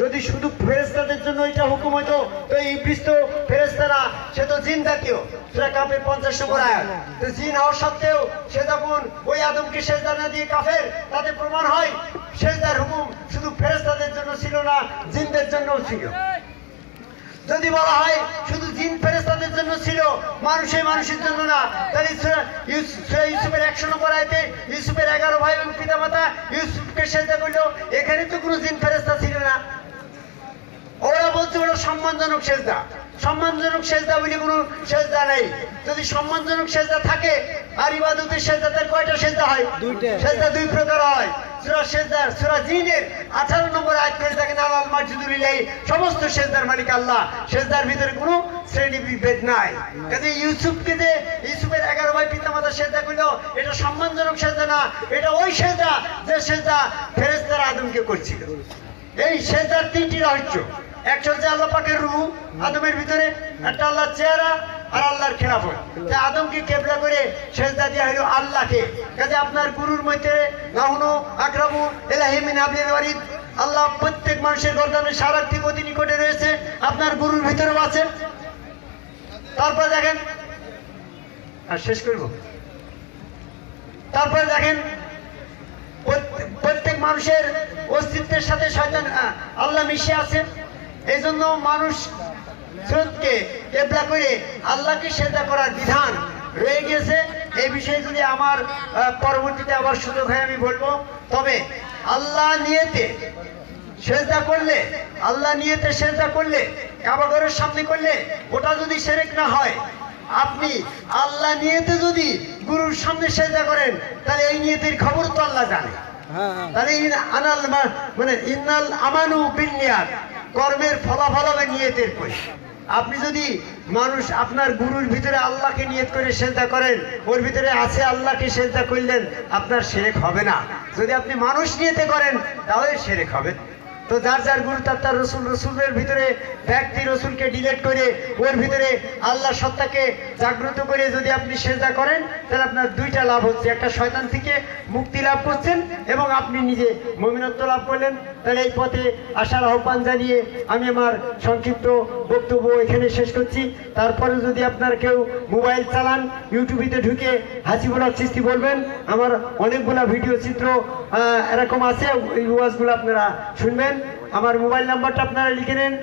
যদি শুধু ফেরেশতাদের জন্য এটা হুকুম হতো, তো ইবলিস তো ফেরেশতারা, সে তো জিন জাতীয়। সূরা কাফের 50 নম্বর আয়াত। তো জিন হওয়া সত্ত্বেও সে যখন ওই আদমকে সেজদা না দিয়ে কাফের, তাতে প্রমাণ হয় সেজদার হুকুম শুধু ফেরেশতাদের জন্য ছিল না, জিনদের জন্যও ছিল। যদি বলা হয় শুধু জিন ফেরেশতাদের জন্য ছিল, মানুষের জন্য না, তাহলে সূরা ইউসুফের 100 নম্বর আয়াতে ইউসুফের 11 ভাই এবং পিতামাতা ইউসুফকে সেজদা করলো, এখানে তো কোনো জিন ফেরেশতা ছিল না। ওরা বলছে ওরা সম্মানজনক সেজদা। সম্মানজনক সেজদা বলে কোনো সেজদা নেই। যদি সম্মানজনক সেজদা থাকে, আর ইবাদতের সেজদা, তার কয়টা সেজদা হয়? সেজদা 2 প্রকার হয়। সূরা জিনের 18 নম্বর আয়াত করে দেখেন, আলাল মাসজিদুল ইলাহি, সমস্ত সেজদার মালিক আল্লাহ। সেজদার ভিতরে কোনো শ্রেণী বিভেদ নাই। কাজে ইউসুফের 11 ভাই পিতামাতা সেজদা করলো, এটা সম্মানজনক সেজদা না, এটা ওই সেজদা যে সেজদা ফেরেশতারা আদমকে করছিল। এই সেজদার 3টি রহস্য। একটা হচ্ছে আল্লাহ পাকের রূহ আদমের ভিতরে, একটা আল্লাহর চেহারা, আর আল্লাহর খেলাফত। তাই আদমকে কেবলা করে সেজদা দেওয়া হলো আল্লাহকে। কাজে আপনার গুরুর মধ্যে নাহনু আকরামু ইলাইহি মিন হাবলিল ওয়ারিদ, আল্লাহ প্রত্যেক মানুষের গর্দানের সারার্থী অতি নিকটে রয়েছে, আপনার গুরুর ভিতরেও আছে। তারপরে দেখেন, আর শেষ করব, তারপরে দেখেন প্রত্যেক মানুষের অস্তিত্বের সাথে শয়তান আল্লাহ মিশে আছে। এই জন্য মানুষ স্রোতকে কেবলা করে আল্লাহকে সেজদা করার বিধান রয়ে গেছে। এই বিষয়ে যদি আমার পরবর্তীতে আবার সুযোগ হয় আমি বলবো। তবে আল্লাহ নিয়েতে সেজদা করলে, আল্লাহ নিয়তে সেজদা করলে, কাবা ঘরের সামনে করলে ওটা যদি শিরক না হয়, আপনি আল্লাহ নিয়তে যদি গুরুর সামনে সেজদা করেন তাহলে এই নিয়তের খবর তো আল্লাহ জানে। হ্যাঁ হ্যাঁ তাহলে মানে ইন্নাল আমানু বিন্নিয়াত, কর্মের ফলাফল হবে নিয়তের পরে। আপনি যদি মানুষ আপনার গুরুর ভিতরে আল্লাহকে নিয়ত করে সেজদা করেন, ওর ভিতরে আছে আল্লাহকে সেজদা করলেন, আপনার শিরক হবে না। যদি আপনি মানুষ নিয়তে করেন তাহলে শিরক হবে। তো যার যার গুরু তার তার রসুল, রসুলের ভিতরে ব্যক্তি রসুলকে ডিলেট করে ওর ভিতরে আল্লাহ সত্তাকে জাগ্রত করে যদি আপনি সেজদা করেন তাহলে আপনার দুইটা লাভ হচ্ছে, একটা শয়তান থেকে মুক্তি লাভ করছেন এবং আপনি নিজে মুমিনত্ব লাভ করলেন। তাহলে এই পথে আসার আহ্বান জানিয়ে আমি আমার সংক্ষিপ্ত বক্তব্য এখানে শেষ করছি। তারপরে যদি আপনার কেউ মোবাইল চালান, ইউটিউবে ঢুকে হাসিবুল হক চিশতি বলবেন, আমার অনেকগুলা ভিডিও চিত্র এরকম আছে, ওই ওয়াজগুলো আপনারা শুনবেন। আমার মোবাইল নাম্বারটা আপনারা লিখে নেন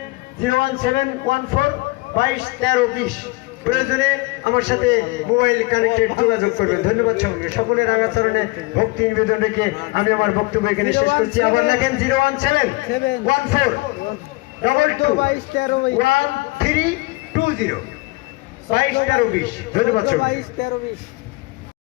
01714221320। প্রয়োজনে আমার সাথে মোবাইল কানেক্টেড যোগাযোগ করবেন। ধন্যবাদ সকলের রাঙাচরণে ভক্তি নিবেদন রেখে আমি আমার বক্তব্য এখানে শেষ করছি। আবার লেখেন 01714221320। ধন্যবাদ। 22 13 20